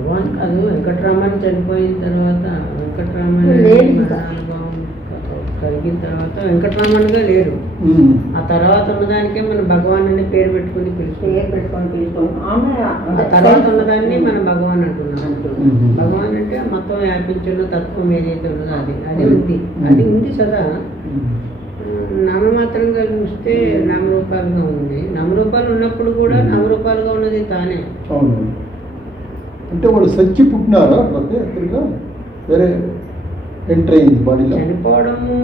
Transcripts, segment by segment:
భగవాన్ కాదు, వెంకటరామన్ చనిపోయిన తర్వాత వెంకటరామన్ అనుభవం కలిగిన తర్వాత వెంకటరామన్గా లేరు. ఆ తర్వాత ఉన్నదానికే మనం భగవాన్ అని పేరు పెట్టుకుని పిలుచుకోవాలి. ఆ తర్వాత ఉన్నదాన్ని మనం భగవాన్ అంటున్నాం. భగవాన్ అంటే మొత్తం వ్యాపించిన తత్వం ఏదైతే ఉన్నదో అది ఉంది సదా. నామమాత్రంగా చూస్తే నామరూపాలుగా ఉంది. నామరూపాలు ఉన్నప్పుడు కూడా నామరూపాలుగా ఉన్నది తానే. అంటే వాళ్ళు సచ్చి పుట్టినారా వేరే ఎంటర్ అయింది బాడీలో? చనిపోవడము,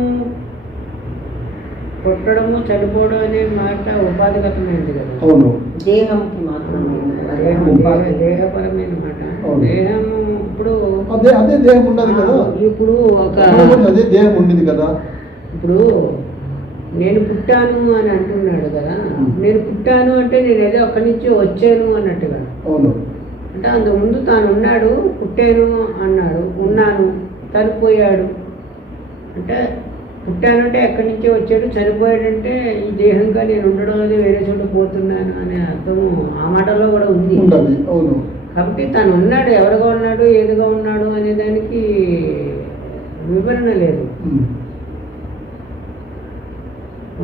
పుట్టడము, చనిపోవడం అనే మాట ఉపాధిగతమైనది కదా. అవును, దేహంకి మాత్రమే దేహపరమైన మాట. దేహము ఇప్పుడు అదే దేహం ఉన్నది కదా. ఇప్పుడు అదే దేహం ఉండేది కదా. ఇప్పుడు నేను పుట్టాను అని అంటున్నాడు కదా. నేను పుట్టాను అంటే నేను ఏదో అక్కడి నుంచి వచ్చాను అన్నట్టుగా. అవును, అంటే అంతకుముందు తాను ఉన్నాడు, పుట్టాను అన్నాడు, ఉన్నాను, చనిపోయాడు. అంటే పుట్టానంటే ఎక్కడి నుంచో వచ్చాడు, చనిపోయాడంటే ఈ దేహంగా నేను ఉండడం అనేది వేరే చోట పోతున్నాను అనే అర్థము ఆ మాటలో కూడా ఉంది. అవును. కాబట్టి తను ఉన్నాడు, ఎవరుగా ఉన్నాడు, ఏదిగా ఉన్నాడు అనే దానికి వివరణ లేదు.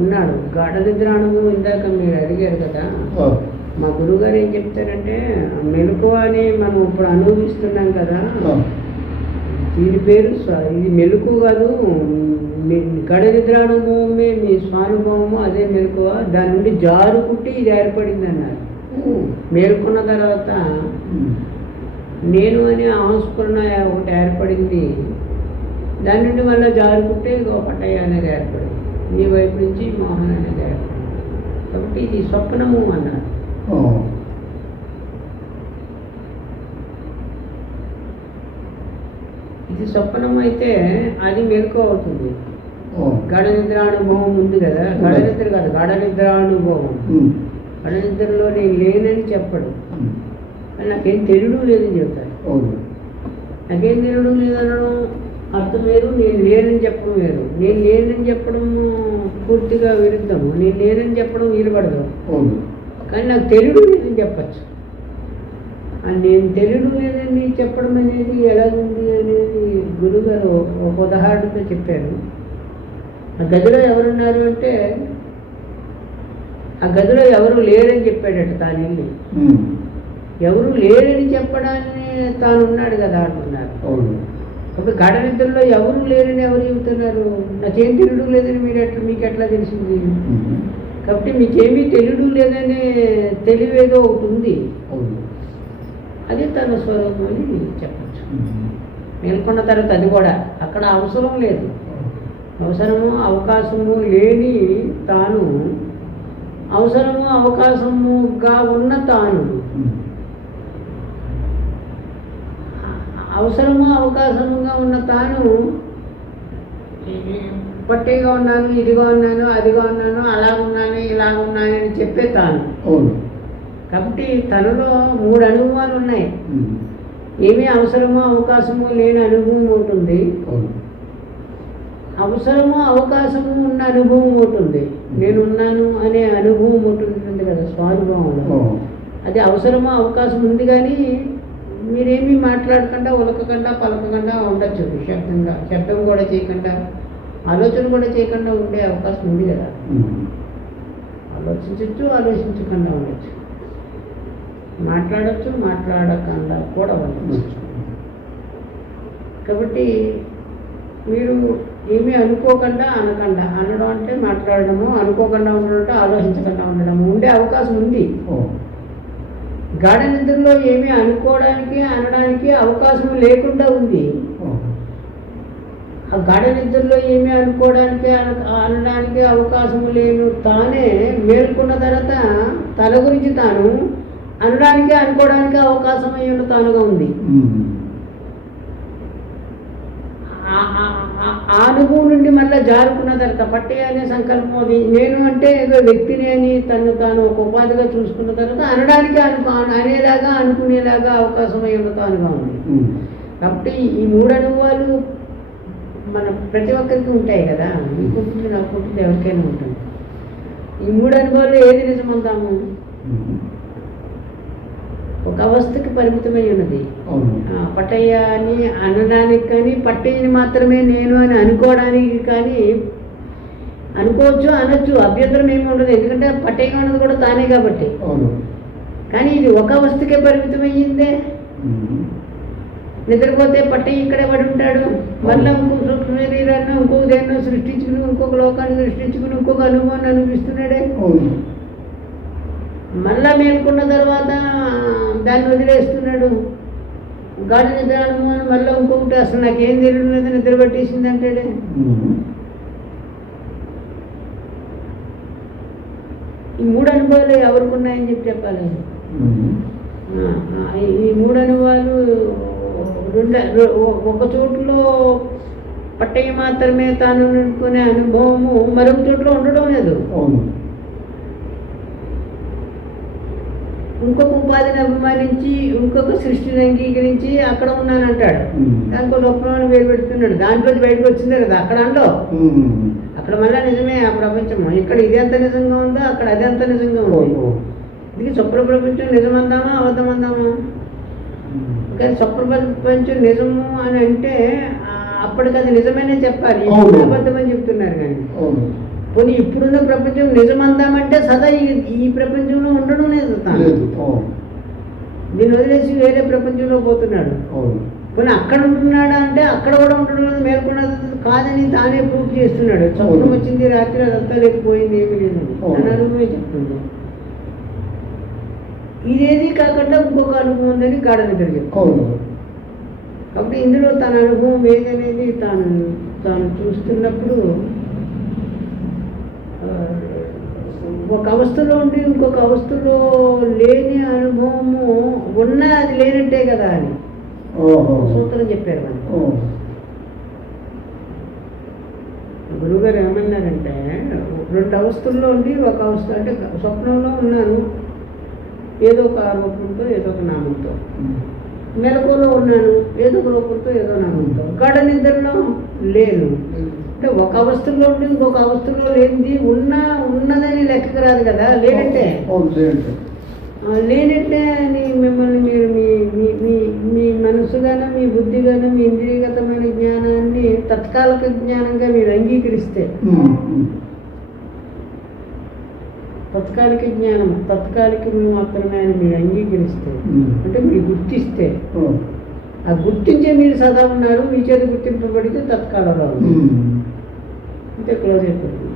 ఉన్నాడు. గాఢ నిద్ర అనుభవం ఇందాక మీరు అడిగారు కదా. మా గురువుగారు ఏం చెప్తారంటే, మెలకువ అని మనం ఇప్పుడు అనుభవిస్తున్నాం కదా, దీని పేరు ఇది మెలకువ కాదు, గాఢ నిద్ర అనుభవమే మీ స్వానుభవము, అదే మెలకువ. దాని నుండి జారుకుంటే ఇది ఏర్పడింది అన్నారు. మేల్కొన్న తర్వాత నేను అనే ఆస్ఫురణ ఒకటి ఏర్పడింది. దాని నుండి మళ్ళీ జారుకుంటే పటయ్య అనేది ఏర్పడింది. నీ వైపు నుంచి మోహన్ అనేది ఏర్పడింది. కాబట్టి ఇది స్వప్నము అన్నారు. ఇది స్వప్నం అయితే అది మెలకువ అవుతుంది. గాఢ నిద్ర అనుభవం ఉంది కదా. గాఢ నిద్ర కాదు, గాఢ నిద్ర అనుభవం. గాఢ నిద్రలో నేను లేనని చెప్పడు, నాకేం తెలియడం లేదని చెప్తారు. నాకేం తెలియడం లేదనడం అర్థం వేరు, నేను లేనని చెప్పడం వేరు. నేను లేనని చెప్పడం పూర్తిగా విరుద్ధము. నేను లేనని చెప్పడం వీలుపడదు. కానీ నాకు తెలియడం లేదని చెప్పచ్చు. నేను తెలియడం లేదని చెప్పడం అనేది ఎలా ఉంది అనేది గురుగారు ఒక ఉదాహరణతో చెప్పారు. ఆ గదిలో ఎవరున్నారు అంటే ఆ గదిలో ఎవరు లేరని చెప్పాడట తాను వెళ్ళి. ఎవరు లేరని చెప్పడాన్ని తాను ఉన్నాడు కదా అంటున్నారు. కాబట్టి గాఢ నిద్రలో ఎవరు లేరని ఎవరు చెబుతున్నారు? నాకేం తెలియడం లేదని మీకు ఎట్లా తెలిసింది? కాబట్టి మీకేమీ తెలియడం లేదనే తెలివేదో ఒకటి ఉంది. అది తన స్వరూపం అని చెప్పచ్చు. మేల్కొన్న తర్వాత అది కూడా అక్కడ అవసరం లేదు. అవసరము అవకాశము లేని తాను, అవసరము అవకాశముగా ఉన్న తాను. అవసరము అవకాశముగా ఉన్న తాను పట్టేగా ఉన్నాను, ఇదిగా ఉన్నాను, అదిగా ఉన్నాను, అలా ఉన్నాను, ఇలా ఉన్నాను అని చెప్పే తాను. కాబట్టి తనలో 3 అనుభవాలు ఉన్నాయి. ఏమీ అవసరమో అవకాశము లేని అనుభవం ఉంటుంది, అవసరము అవకాశము ఉన్న అనుభవం ఉంటుంది, నేనున్నాను అనే అనుభవం ఉంటుంది కదా స్వానుభవంలో. అది అవసరమో అవకాశం ఉంది కానీ మీరేమీ మాట్లాడకుండా, ఉలకకుండా, పలకకుండా ఉండొచ్చు. శబ్దం కూడా చేయకుండా, ఆలోచన కూడా చేయకుండా ఉండే అవకాశం ఉంది కదా. ఆలోచించవచ్చు, ఆలోచించకుండా ఉండొచ్చు, మాట్లాడచ్చు, మాట్లాడకుండా కూడా ఉండొచ్చు. కాబట్టి మీరు ఏమీ అనుకోకుండా అనకుండా, అనడం అంటే మాట్లాడడము, అనుకోకుండా ఉండడం అంటే ఆలోచించకుండా ఉండడము ఉండే అవకాశం ఉంది. గాఢ నిద్రలో ఏమీ అనుకోవడానికి, అనడానికి అవకాశం లేకుండా ఉంది. ఆ గాఢ నిద్రలో ఏమీ అనుకోవడానికి, అనడానికి అవకాశం లేను తానే మేల్కొన్న తర్వాత తన గురించి తాను అనడానికి, అనుకోవడానికి అవకాశం అయ్యి తానుగా ఉంది. ఆ అనుభవం నుండి మళ్ళీ జారుకున్న తర్వాత పట్టే అనే సంకల్పం, అది నేను అంటే ఏదో వ్యక్తిని అని తను తాను ఒక ఉపాధిగా చూసుకున్న తర్వాత అనడానికి అనేలాగా అనుకునేలాగా అవకాశం అయ్యి తానుగా ఉంది. కాబట్టి ఈ 3 అనుభవాలు మన ప్రతి ఒక్కరికి ఉంటాయి కదా. మీకు ఉంటుంది, నాకు ఉంటుంది, ఎవరికైనా ఉంటుంది. ఈ 3 అనుభవాలు ఏది నిజమంటాము? ఒక అవస్థకి పరిమితమై ఉన్నది. అవును. పట్టయ్య అని అనడానికి కానీ, పట్టయ్యని మాత్రమే నేను అని అనుకోవడానికి కానీ, అనుకోవచ్చు, అనొచ్చు, అభ్యంతరం ఏమి ఉండదు. ఎందుకంటే పట్టయ్య ఉన్నది కూడా తానే కాబట్టి. అవును. కానీ ఇది ఒక అవస్థకే పరిమితమయ్యిందే. నిద్రపోతే పట్టయ్య ఇక్కడే పడి ఉంటాడు. మళ్ళీ ఇంకో సూక్ష్మ శరీరాన్ని ఇంకొక దేన్నో సృష్టించుకుని, ఇంకొక లోకాన్ని సృష్టించుకుని, ఇంకొక అనుభవాన్ని అనిపిస్తున్నాడే. మళ్ళా మేల్కొన్న తర్వాత దాన్ని వదిలేస్తున్నాడు. గాఢ నిద్ర అనుభవం మళ్ళీ ఇంకొకటి అసలు నాకేం తెలియలేదు, నిద్ర పట్టేసింది అంటాడే. ఈ 3 అనుభవాలు ఎవరికి ఉన్నాయని చెప్పాలి. ఈ 3 అనుభవాలు ఒక చోటులో పట్టయ్య మాత్రమే తాను అనుకునే అనుభవము మరొక చోట్ల ఉండడం లేదు. ఇంకొక ఉపాధిని అభిమానించి, ఇంకొక సృష్టిని అంగీకరించి అక్కడ ఉన్నానంటాడు. దానికి లోపల వేరు పెడుతున్నాడు. దాంట్లో బయటకు వచ్చిందే కదా అక్కడ అండో. అక్కడ మళ్ళీ నిజమే ఆ ప్రపంచం. ఇక్కడ ఇది ఎంత నిజంగా ఉందో అక్కడ అది ఎంత నిజంగా ఉంది. ఇది స్వప్న ప్రపంచం నిజమందామా అబద్ధమందామా? కానీ స్వప్న ప్రపంచం నిజము అని అంటే అప్పటికి అది నిజమనే చెప్పాలి. అబద్ధం అని చెప్తున్నారు. కానీ పోనీ ఇప్పుడున్న ప్రపంచం నిజమందామంటే సదా ఈ ప్రపంచంలో ఉండడం లేదు. తాను దీన్ని వదిలేసి వేరే ప్రపంచంలో పోతున్నాడు. పోనీ అక్కడ ఉంటున్నాడా అంటే అక్కడ కూడా ఉండడం లేదు, మేల్కొన్నది కాదని తానే ప్రూఫ్ చేస్తున్నాడు. స్వప్నం వచ్చింది రాత్రి, అదంతా లేకపోయింది, ఏమీ లేదు అని అనుభవమే చెప్తుంది. ఇదేది కాకుండా ఇంకొక అనుభవం ఉందని గాఢ నిద్ర చెప్తాను. కాబట్టి ఇందులో తన అనుభవం ఏదనేది తాను చూస్తున్నప్పుడు ఒక అవస్థలో ఉండి ఇంకొక అవస్థలో లేని అనుభవము ఉన్నా అది లేనట్టే కదా అని సూత్రం చెప్పారు మనకు. గురువుగారు ఏమన్నారంటే 2 అవస్థల్లో ఉండి ఒక అవస్థ అంటే స్వప్నంలో ఉన్నాను ఏదో ఒక రూపంతో, ఏదో ఒక నామంతో. మెలకువలో ఉన్నాను ఏదో ఒక రూపంతో, ఏదో నామంతో. గాఢ నిద్రలో లేను అంటే ఒక అవస్థలో ఉండి ఇంకొక అవస్థలో లేనిది ఉన్నదని లెక్కకు రాదు కదా. లేనట్టే అని మిమ్మల్ని మీరు మీ మనసుగానో, మీ బుద్ధిగానో, మీ ఇంద్రియగతమైన జ్ఞానాన్ని తత్కాలిక జ్ఞానంగా మీరు అంగీకరిస్తే, తత్కాలిక జ్ఞానం తత్కాలికము మాత్రమే అని మీరు అంగీకరిస్తే, అంటే మీరు గుర్తిస్తే, ఆ గుర్తించే మీరు సదా ఉన్నారు, మీ చేత గుర్తింపబడితే తత్కాలంలో అంటే క్లోజ్ అయిపోతుంది.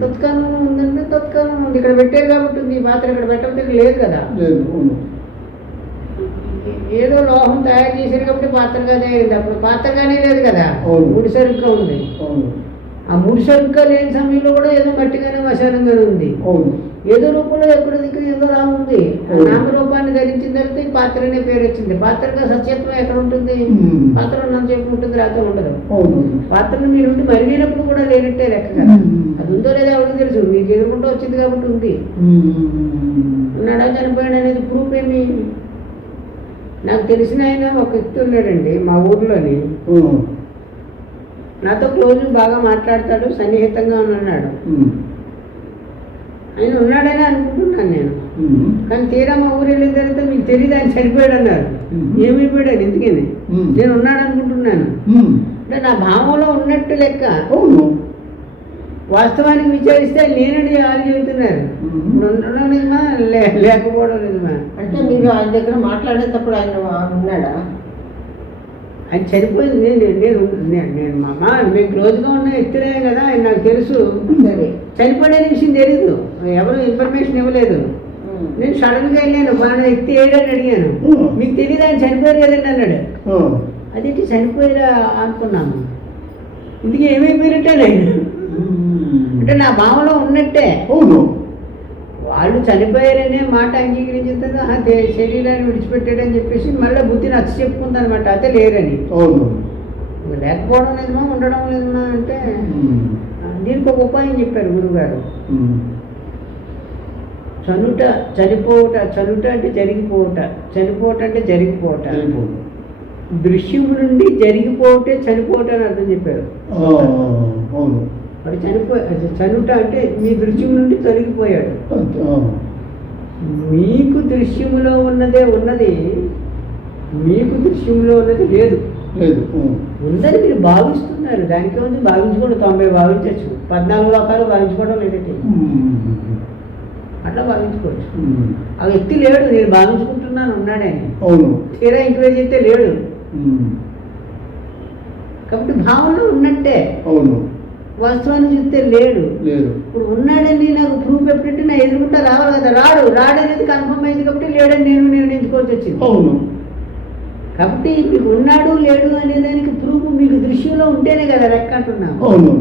తత్కాలంలో ఉందంటే తత్కాలం ఉంది. ఇక్కడ పెట్టారు కాబట్టి ఉంది. ఈ పాత్ర ఇక్కడ పెట్టకపోతే లేదు కదా. ఏదో లోహం తయారు చేశారు కాబట్టి పాత్రగానే అయింది. అప్పుడు పాత్రగానే లేదు కదా, ముడి సరుగ్గా ఉంది. ఆ ముడి సరుగ్గా లేని సమయంలో కూడా ఏదో మట్టిగానే వశానంగానే ఉంది. ఏదో రూపంలో ఎక్కడ దిక్కు ఏదో రా ఉంది. నామరూపాన్ని ధరించిన తర్వాత ఈ పాత్ర అనే పేరు వచ్చింది. పాత్రగా సత్యత్వం ఎక్కడ ఉంటుంది? పాత్ర ఉన్నంత చెప్పు ఉంటుంది, రాత్రి ఉండదు. పాత్రను మీరు ఉండి మరిగినప్పుడు కూడా లేనట్టే లెక్క కదా. అది ఉందో లేదా ఎవరికి తెలుసు? మీకు ఎదుర్కొంటూ వచ్చింది కాబట్టి ఉంది. ఉన్నాడా చనిపోయాడు అనేది ప్రూఫ్ ఏమి? నాకు తెలిసిన ఆయన ఒక వ్యక్తి ఉన్నాడండి మా ఊర్లోని. నాతో క్లోజ్ బాగా మాట్లాడతాడు, సన్నిహితంగా ఉన్నాడు. ఆయన ఉన్నాడని అనుకుంటున్నాను నేను. కానీ తీరా మా ఊరు వెళ్ళిన తర్వాత మీకు తెలియదు ఆయన చనిపోయాడు అన్నారు. ఏమైపోయాడు ఎందుకని? నేను ఉన్నాడు అనుకుంటున్నాను. అంటే నా భావంలో ఉన్నట్టు లెక్క. వాస్తవానికి విచారిస్తే లేనని వాళ్ళు చెబుతున్నారు. ఇప్పుడు ఉండడం నిజమా, లేకపోవడం నిజమా? అంటే మీరు ఆయన దగ్గర మాట్లాడేటప్పుడు ఆయన ఉన్నాడా? ఆయన చనిపోయింది. నేను మామ మేము క్లోజ్గా ఉన్న వ్యక్తులే కదా, ఆయన నాకు తెలుసు. చనిపోయిన విషయం తెలీదు, ఎవరు ఇన్ఫర్మేషన్ ఇవ్వలేదు. నేను సడన్గా వెళ్ళాను, బాగా వ్యక్తి ఏడని అడిగాను. మీకు తెలియదు ఆయన చనిపోయారు కదండి అన్నాడు. అదేంటి చనిపోయారా అనుకున్నాము. ఇందుకు ఏమైపోయినట్టే నేను అంటే నా భావనలో ఉన్నట్టే. వాళ్ళు చనిపోయారనే మాట అంగీకరించిన తర్వాత శరీరాన్ని విడిచిపెట్టాడని చెప్పేసి మళ్ళీ బుద్ధి నచ్చ చెప్పుకుందనమాట. అదే లేరని. లేకపోవడం లేదమా, ఉండడం లేదమా అంటే దీనికి ఒక ఉపాయం చెప్పారు గురువుగారు. చనుట చనిపోవట, చనుట అంటే జరిగిపోవట, చనిపోవట అంటే జరిగిపోవట. దృశ్యము నుండి జరిగిపోవటే చనిపోవట అని అర్థం చెప్పారు. వాడు చనుట అంటే మీ దృశ్యం నుండి తొలగిపోయాడు. మీకు దృశ్యములో ఉన్నదే ఉన్నది, మీకు దృశ్యంలో ఉన్నది లేదు. లేదు. ఉందని మీరు భావిస్తున్నారు. దానికే ఉంది భావించుకోండి, 90 భావించవచ్చు, 14 లోకాలు భావించుకోవడం లేదంటే అట్లా భావించుకోవచ్చు. ఆ వ్యక్తి లేడు, నేను భావించుకుంటున్నాను ఉన్నాడని. అవును. తీరా ఎంకరేజ్ అయితే లేడు. కాబట్టి భావనలో ఉన్నట్టే. అవును. వాస్తవాన్ని చూస్తే లేడు. లేడు. ఇప్పుడు ఉన్నాడని నాకు ప్రూఫ్ ఎప్పుడంటే నా ఎదురుకుంటా రావాలి కదా. రాడనేది కన్ఫర్మ్ అయింది కాబట్టి లేడని నేను నిర్ణయించుకోవాల్సి వచ్చింది. అవును. కాబట్టి మీకు ఉన్నాడు లేడు అనే దానికి ప్రూఫ్ మీకు దృశ్యంలో ఉంటేనే కదా లెక్క అంటున్నాను. అవును.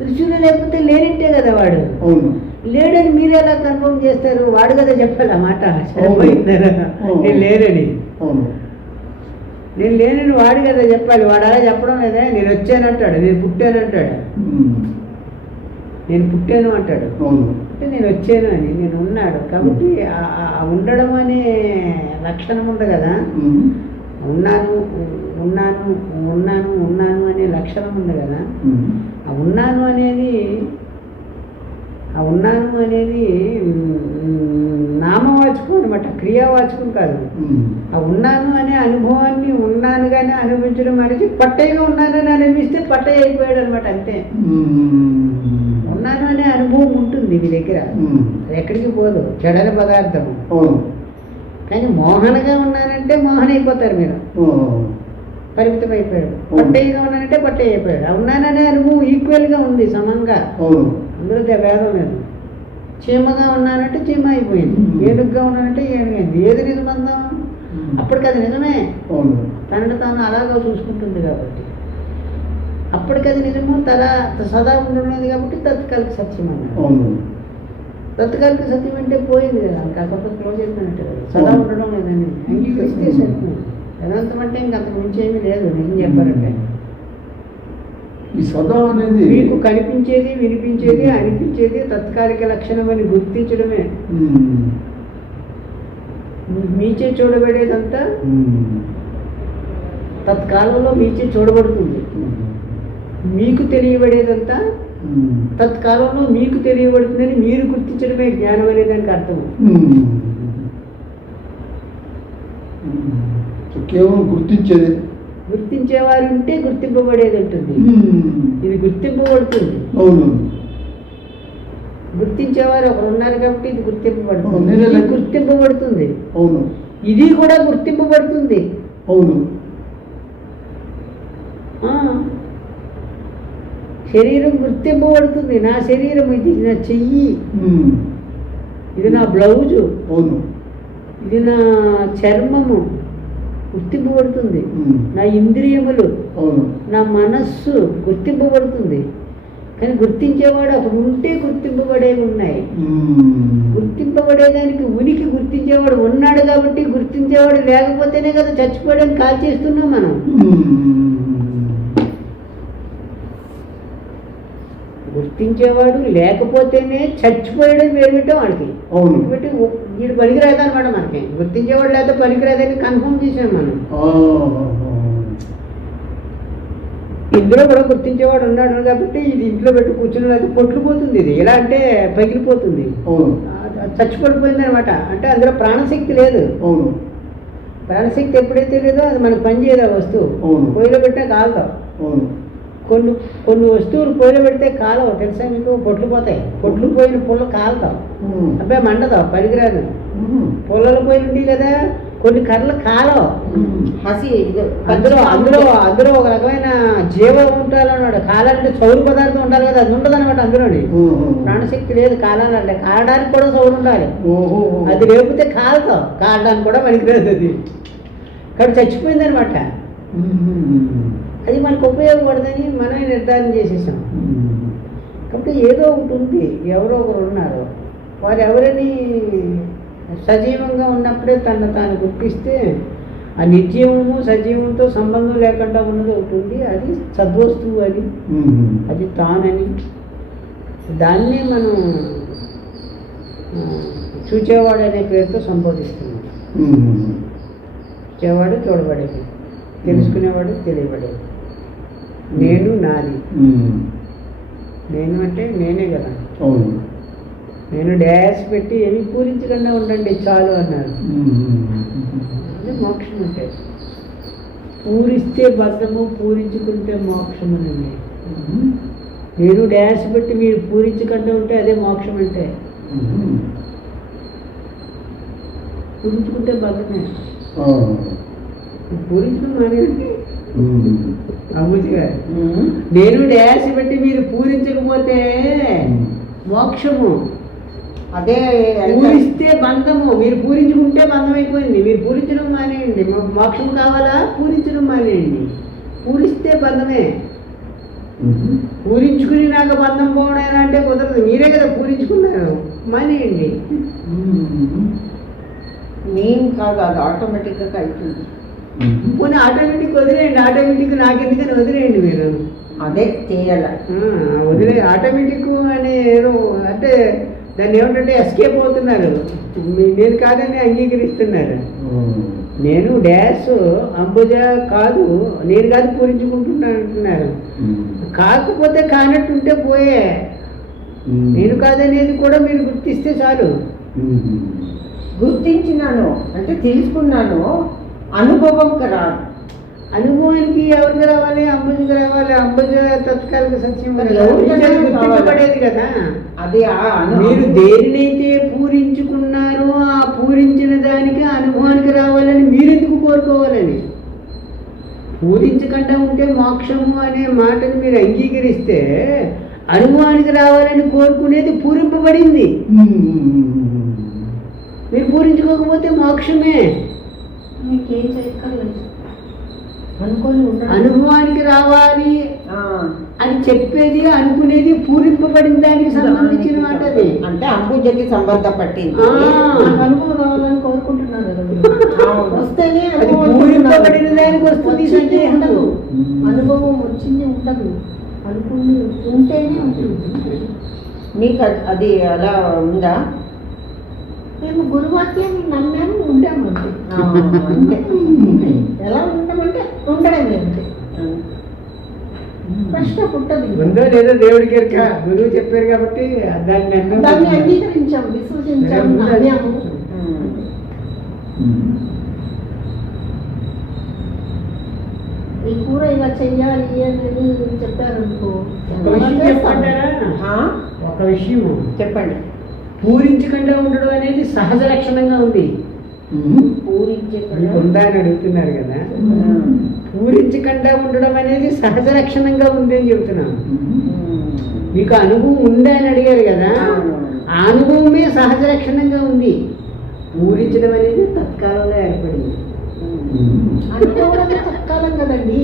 దృశ్యంలో లేకపోతే లేనంటే కదా వాడు. అవును. లేడని మీరు ఎలా కన్ఫర్మ్ చేస్తారు? వాడు కదా చెప్పాలి ఆ మాట, నేను లేనని. అవును. నేను లేనని వాడు కదా చెప్పాలి. వాడు అలా చెప్పడం లేదా? నేను వచ్చానంటాడు, నేను పుట్టానంటాడు. నేను పుట్టాను అంటాడు, అంటే నేను వచ్చాను అని. నేను ఉన్నాడు కాబట్టి ఆ ఉండడం అనే లక్షణం ఉంది కదా. ఉన్నాను ఉన్నాను ఉన్నాను ఉన్నాను అనే లక్షణం ఉంది కదా. ఆ ఉన్నాను అనేది నామవాచకం అనమాట, క్రియావాచకం కాదు. ఆ ఉన్నాను అనే అనుభవాన్ని ఉన్నానుగానే అనుభవించడం అనేది పట్టయ్యగా ఉన్నానని అనిపిస్తే పట్టయ్య అయిపోయాడు అనమాట, అంతే. ఉన్నాను అనే అనుభవం ఉంటుంది మీ దగ్గర, అది ఎక్కడికి పోదు, చెడని పదార్థం. కానీ మోహనగా ఉన్నానంటే మోహన అయిపోతారు మీరు, పరిమితం అయిపోయాడు. పట్టయ్యగా ఉన్నానంటే పట్టయ్య అయిపోయాడు. ఆ ఉన్నాననే అనుభవం ఈక్వల్గా ఉంది, సమంగా, అందులో భేదం లేదు. చీమగా ఉన్నానంటే చీమ అయిపోయింది, ఏనుగుగా ఉన్నానంటే ఏనుగైంది. ఏది నిజమందం? అప్పటికి అది నిజమే, తనను తాను అలాగా చూసుకుంటుంది కాబట్టి. అప్పటికి అది నిజము, సదా ఉండలేదు కాబట్టి తత్కాలిక సత్యం అన్నాడు. తత్కాలిక సత్యం అంటే పోయింది కదా, కాకపోతే క్లోజ్ అయిపోయినట్టు కదా. సదా ఉండడం లేదని అంగీకరిస్తే సత్యం. వేదాంతం అంటే ఇంకంతకు మించి ఏమీ లేదు. నిజం చెప్పారంటే ఈ సదా అనేది మీకు కనిపించేది, వినిపించేది, అనిపించేది తత్కాలిక లక్షణం అని గుర్తించడమే. మీచే చూడబడేదంతా తత్కాలంలో మీచే చూడబడుతుంది. మీకు తెలియబడేదంతా తత్కాలంలో మీకు తెలియబడుతుందని మీరు గుర్తించడమే జ్ఞానం అనేదానికి అర్థం. కేవలం గుర్తించేవారు ఉంటే గుర్తింపబడేది ఉంటుంది. ఇది గుర్తింపబడుతుంది. గుర్తించేవారు ఒకరు ఉన్నారు కాబట్టి ఇది గుర్తింపబడుతుంది. గుర్తింపబడుతుంది. ఇది కూడా గుర్తింపబడుతుంది. శరీరం గుర్తింపబడుతుంది. నా శరీరం, ఇది నా చెయ్యి, ఇది నా బ్లౌజు, ఇది నా చర్మము గుర్తింపబడుతుంది. నా ఇంద్రియములు, నా మనస్సు గుర్తింపబడుతుంది. కానీ గుర్తించేవాడు అప్పుడు ఉంటే గుర్తింపబడేవి ఉన్నాయి. గుర్తింపబడేదానికి ఉనికి గుర్తించేవాడు ఉన్నాడు కాబట్టి గుర్తించేవాడు లేకపోతేనే కదా చచ్చిపోవడానికి కాల్ చేస్తున్నాం మనం. గుర్తించేవాడు లేకపోతేనే చచ్చిపోయాడని పేరు పెట్టాం వాడికి. పెట్టి వీడు పనికిరాదనమాట మనకి. గుర్తించేవాడు లేకపోతే పనికిరాదని కన్ఫర్మ్ చేసాం మనం. ఇందులో కూడా గుర్తించేవాడు ఉన్నాడు కాబట్టి ఇది ఇంట్లో పెట్టి కూర్చుని లేకపోతే పొట్లుపోతుంది. ఇది ఎలా అంటే పగిలిపోతుంది, చచ్చిపడిపోయింది అనమాట. అంటే అందులో ప్రాణశక్తి లేదు. ప్రాణశక్తి ఎప్పుడైతే లేదో అది మనకు పనిచేయదు. ఆ వస్తువు పొయ్యిలో పెట్టినా కాలుతాం. కొన్ని వస్తువులు పొయ్యిలో పెడితే కాలవు, తెలుసా మీకు? పొట్లు పోతాయి. పొట్లు పోయిన పుల్ల కాలుతాం, అబ్బాయి మండదాం, పనికిరాదు. పుల్లల పొయ్యిలు ఉంటాయి కదా, కొన్ని కర్రలు కాలవు. అందులో ఒక రకమైన జీవం ఉండాలన్నాడు. కాలాలంటే చౌరు పదార్థం ఉండాలి కదా, అది ఉండదు అనమాట. అందులోని ప్రాణశక్తి లేదు. కాలాలంటే కాలడానికి కూడా చౌరు ఉండాలి. అది లేకపోతే కాలుతాం, కాలడానికి కూడా పనికిరాదు. అది ఇక్కడ చచ్చిపోయింది అనమాట. అది మనకు ఉపయోగపడదని మనమే నిర్ధారణ చేసేసాం. కాబట్టి ఏదో ఒకటి ఉంది, ఎవరో ఒకరు ఉన్నారు. వారు ఎవరిని సజీవంగా ఉన్నప్పుడే తను తాను గుర్తిస్తే ఆ నిర్జీవము సజీవంతో సంబంధం లేకుండా ఉన్నది ఒకటి ఉంది. అది సద్వస్తువు అని, అది తానని. దాన్ని మనం చూచేవాడు అనే పేరుతో సంబోధిస్తున్నాం. చూచేవాడు చూడబడేది, తెలుసుకునేవాడు తెలియబడేది. నేను నాది. నేను అంటే నేనే కదా. నేను డ్యాష్ పెట్టి ఏమి పూరించకుండా ఉండండి చాలు అన్నారు. అదే మోక్షం అంటే. పూరిస్తే బద్ధము, పూరించుకుంటే మోక్షమునండి. మీరు డ్యాష్ పెట్టి మీరు పూరించకుండా ఉంటే అదే మోక్షం అంటే. పూరించుకుంటే బద్ధమే. పూరించడం మానేయండి అమ్ముజీ గారు. నేను డ్యాష్ పెట్టి మీరు పూరించకపోతే మోక్షము, అదే పూరిస్తే బంధము. మీరు పూరించుకుంటే బంధం అయిపోయింది. మీరు పూరించడం మానేయండి. మోక్షం కావాలా? పూరించడం మానేయండి. పూరిస్తే బంధమే. పూరించుకుని నాకు బంధం పోవడం అంటే కుదరదు. మీరే కదా పూరించుకున్నారు, మానేయండి. నేను కాదు, అది ఆటోమేటిక్గా అవుతుంది. పోనీ ఆటోమేటిక్ వదిలేయండి. ఆటోమేటిక్ నాకెందుకని వదిలేయండి. మీరు అదే చేయాల వదిలే. ఆటోమేటిక్ అని ఏదో అంటే దాన్ని ఏమిటంటే ఎస్కేప్ అవుతున్నారు. నేను కాదని అంగీకరిస్తున్నారు. నేను డ్యాష్ అంబుజ కాదు, నేను కాదు పూరించుకుంటున్నాను అంటున్నారు. కాకపోతే కానట్టుంటే పోయే. నేను కాదనేది కూడా మీరు గుర్తిస్తే చాలు. గుర్తించినాను అంటే తెలుసుకున్నాను, అనుభవంకి రాదు. అనుభవానికి ఎవరికి రావాలి? అంబుజకి రావాలి. అంబుజ తత్కాలిక సత్యం గుర్తించబడేది కదా. అది మీరు దేనినైతే పూరించుకున్నారో ఆ పూరించిన దానికి అనుభవానికి రావాలని మీరెందుకు కోరుకోవాలని? పూరించకుండా ఉంటే మోక్షము అనే మాటని మీరు అంగీకరిస్తే అనుభవానికి రావాలని కోరుకునేది పూరింపబడింది. మీరు పూరించుకోకపోతే మోక్షమే. మీకేం చేయక్కర్లేదు, అనుకొని అనుభవానికి రావాలి అని చెప్పేది అనుకునేది పూరింపబడిన దానికి సంబంధించిన మాట. అది అంటే అంబుజకి సంబంధం పట్టింది. అనుభవం రావాలని కోరుకుంటున్నారు. వస్తేనే పూరింపబడిన దానికి వస్తుంది సందేహం. అనుభవం వచ్చింది ఉండదు, అనుకుని ఉంటేనే ఉంటుంది. మీకు అది అలా ఉందా? మేము గురువాక్యం నమ్మాము, ఉండాము అంతే. ఎలా ఉంటామంటే ఉండడమే అంతే. ప్రశ్న పుట్టదు. ఉందో లేదో దేవుడికి ఎరక. గురువు చెప్పారు కాబట్టి దాన్ని అంగీకరించాము, విశ్వసించాము, నమ్మాము. ఈ కూర ఇలా చెయ్యాలి అని చెప్పారు అనుకో. ఒక విషయం చెప్పండి. పూరించకుండా ఉండడం అనేది సహజ లక్షణంగా ఉంది. పూరించకుండా ఉందా అని అడుగుతున్నారు కదా. పూరించకుండా ఉండడం అనేది సహజ లక్షణంగా ఉంది అని చెబుతున్నాను. మీకు అనుభవం ఉందా అని అడిగారు కదా. ఆ అనుభవమే సహజ లక్షణంగా ఉంది. పూరించడం అనేది తత్కాలంలో ఏర్పడింది. అనుకోవడమే తత్కాలం కదండి.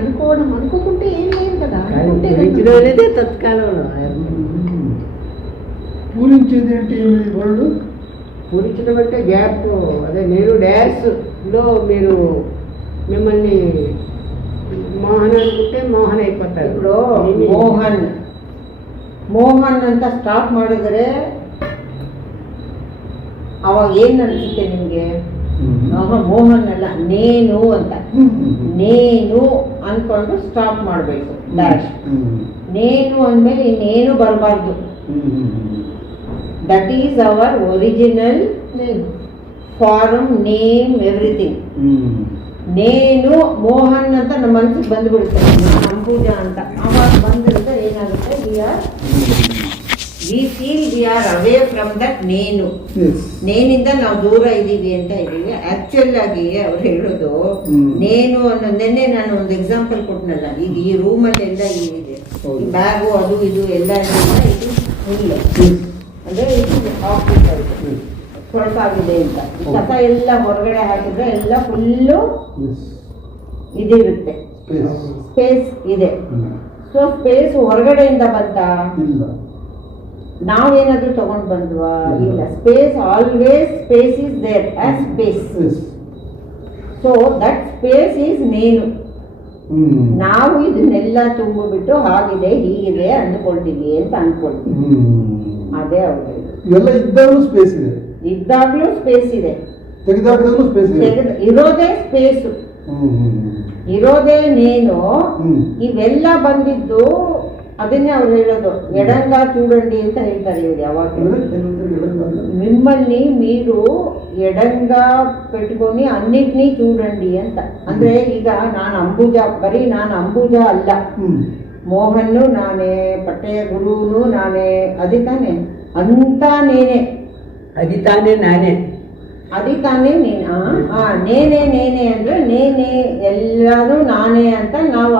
అనుకోవడం అనుకోకుంటే ఏం లేదు కదా. పూరించడం అనేది తత్కాలంలో. పూరించేది అంటే వాళ్ళు పూరించడం అంటే గ్యాప్. అదే మీరు డ్యాష్లో మీరు మిమ్మల్ని మోహన్ అనుకుంటే మోహన్ అయిపోతారు. ఇప్పుడు ಮೋಹನ್ ಅಂತ ಸ್ಟಾರ್ಟ್ ಮಾಡಿದ್ರೆ ಅವಾಗ ಏನು ಅನಿಸುತ್ತೆ ನಿಮಗೆ? ಮೋಹನ್ ಅಲ್ಲ, ನೇನು ಅಂತ. ನೇನು ಅಂದ್ಕೊಂಡು ಸ್ಟಾಪ್ ಮಾಡಬೇಕು. ಡ್ಯಾಶ್ ನೇನು ಅಂದಮೇಲೆ ಇನ್ನೇನು ಬರಬಾರ್ದು. That is our original form, name, everything. ನೇನು ಮೋಹನ್ ಅಂತ ನಮ್ಮ ಮನಸ್ಸಿಗೆ ಬಂದುಬಿಡುತ್ತೆ. ಅಂಬುಜ ಅಂತ ಅವಾಗ ಬಂದಿರುತ್ತೆ. ಏನಾಗುತ್ತೆ? We feel we are away from that ನೇನು. ನೇನಿಂದ ನಾವು ದೂರ ಇದ್ದೀವಿ ಅಂತ ಇದ್ದೀವಿ. ಆಕ್ಚುಲ್ ಆಗಿ ಅವ್ರು ಹೇಳೋದು ನೇನು ಅನ್ನೋ. ನಿನ್ನೆ ನಾನು ಒಂದು ಎಕ್ಸಾಂಪಲ್ ಕೊಟ್ಟನಲ್ಲ, ಈಗ ಈ ರೂಮಲ್ಲಿ ಎಲ್ಲ ಇದೆ, ಈ ಬ್ಯಾಗು ಅದು ಇದು ಎಲ್ಲ ಇದು ಫುಲ್ ಅಂದ್ರೆ ಕೊಳಕಾಗಿದೆ ಅಂತ. ಕಸ ಎಲ್ಲ ಹೊರಗಡೆ ಹಾಕಿದ್ರೆ ಎಲ್ಲ ಫುಲ್ಲು ಇದಿರುತ್ತೆ, ಸ್ಪೇಸ್ ಇದೆ. ಸೊ ಸ್ಪೇಸ್ ಹೊರಗಡೆಯಿಂದ ಬಂತ? ನಾವೇನಾದ್ರೂ ತಗೊಂಡ್ ಬಂದ್ವಾ? ಇಲ್ಲ. Space always, space is there as space. So that space is ನೇನು. ನಾವು ಇದನ್ನೆಲ್ಲ ತುಂಬಿಬಿಟ್ಟು ಹಾಗಿದೆ ಹೀಗಿದೆ ಅಂದ್ಕೊಳ್ತೀವಿ ಅಂತ ಅನ್ಕೊಳ್ತೀವಿ. ಅದೇ ಅವ್ರು ಇವೆಲ್ಲ ಇದ್ದಾಗಲೂ ಸ್ಪೇಸ್ ಇದೆ, ಇದ್ದಾಗ್ಲೂ ಸ್ಪೇಸ್ ಇದೆ, ತೆಗೆದಾಗಲೂ ಸ್ಪೇಸ್ ಇದೆ. ಇರೋದೇ ಸ್ಪೇಸ್, ಇರೋದೇ ನೇನು. ಇವೆಲ್ಲ ಬಂದಿದ್ದು ಅದನ್ನೇ ಅವ್ರು ಹೇಳೋದು, ಎಡಂಗ చూడండి ಅಂತ ಹೇಳ್ತಾರೆ ಇವ್ರು ಯಾವಾಗಲೂ. మిమ్మల్ని మీరు ఎడంగా పెట్టుకొని అన్నిటినీ చూడండి ಅಂತ. ಅಂದ್ರೆ ಈಗ ನಾನು ಅಂಬುಜ, ಬರೀ ನಾನು ಅಂಬುಜ ಅಲ್ಲ, మోహన్ను నానే, పట్టయ్య గురువును నానే, అది ತಾನೇ, అంతా నేనే, అది తానే నానే, అది ತಾನೇ నేను. నేనే ಅಂದ್ರೆ నేనే ಎಲ್ಲರೂ ನಾನೇ ಅಂತ ನಾವು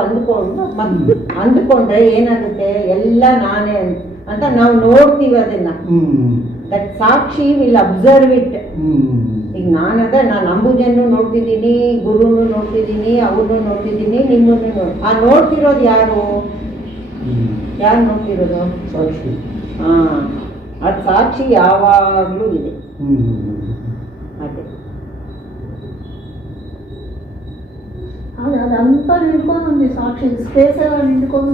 ಅಂದುಕೊಂಡ್ರೆ ಏನಾಗುತ್ತೆ, ಎಲ್ಲ ನಾನೇ ಅಂತ ನಾವು ನೋಡ್ತೀವಿ ಅದನ್ನ. That Sakshi will observe it. ಈಗ ನಾನು ಅಂಬುಜನ್ನು ನೋಡ್ತಿದ್ದೀನಿ, ಗುರುನು ನೋಡ್ತಿದ್ದೀನಿ, ಅವ್ರನ್ನು ನೋಡ್ತಿದ್ದೀನಿ, ನಿಮ್ಮನ್ನು ನೋಡ್ತಿರೋದು ಯಾರು ನೋಡ್ತಿರೋದು? ಸಾಕ್ಷಿ. ಅದು ಸಾಕ್ಷಿ ಯಾವಾಗಲೂ ಇದೆ. అదే అదంతా నిండుకొని ఉంది, సాక్షి స్పేస్ నిండుకొని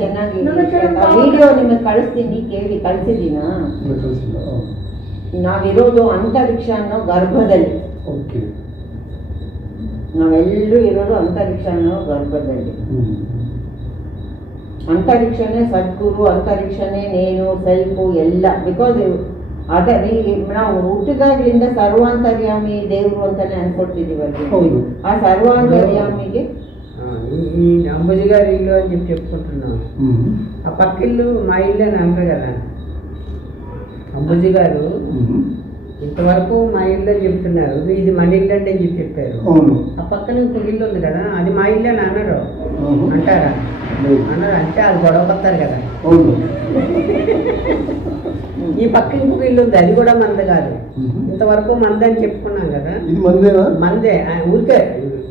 ಚೆನ್ನಾಗಿ ವಿಡಿಯೋ ನಿಮಗೆ ಕಳಿಸ್ತೀನಿ, ಕೇಳಿ. ಕಳಿಸಿದ್ದೀನಾ? ನಾವಿರೋದು ಅಂತರಿಕ್ಷ ಅನ್ನೋ ಗರ್ಭದಲ್ಲಿ. ನಾವೆಲ್ಲರೂ ಇರೋದು ಅಂತರಿಕ್ಷ ಅನ್ನೋ ಗರ್ಭದಲ್ಲಿ. ಅಂತರಿಕ್ಷನೇ ಸದ್ಗುರು, ಅಂತರಿಕ್ಷನೇ నేను, ಸೆಲ್ಫು ಎಲ್ಲ. ಬಿಕಾಸ್ ಅದೇ ನಾವು ಹುಟ್ಟಿದಾಗ್ಲಿಂದ ಸರ್ವಾಂತರ್ಯಾಮಿ ದೇವರು ಅಂತಾನೆ ಅನ್ಕೊಳ್ತಿದೀವಲ್ಲ. ಆ ಸರ್ವಾಂತರ್ಯಾಮಿಗೆ ఈ అంబుజి గారి ఇల్లు అని చెప్పుకుంటున్నాం. ఆ పక్క ఇల్లు మా ఇల్లు అని అంటారు కదా. అంబుజి గారు ఇంతవరకు మా ఇల్లు అని చెప్తున్నారు, ఇది మన ఇల్లు అంటే అని చెప్పారు. ఆ పక్కన ఇంకొక ఇల్లు ఉంది కదా, అది మా ఇల్లు అని అన్నారు. అంటారా? అన్నారు. అంటే అది గొడవ పడతారు కదా. ఈ పక్క ఇంకొక ఇల్లు ఉంది, అది కూడా మంది కాదు. ఇంతవరకు మంది అని చెప్పుకున్నాం కదా. మందే, ఊరికే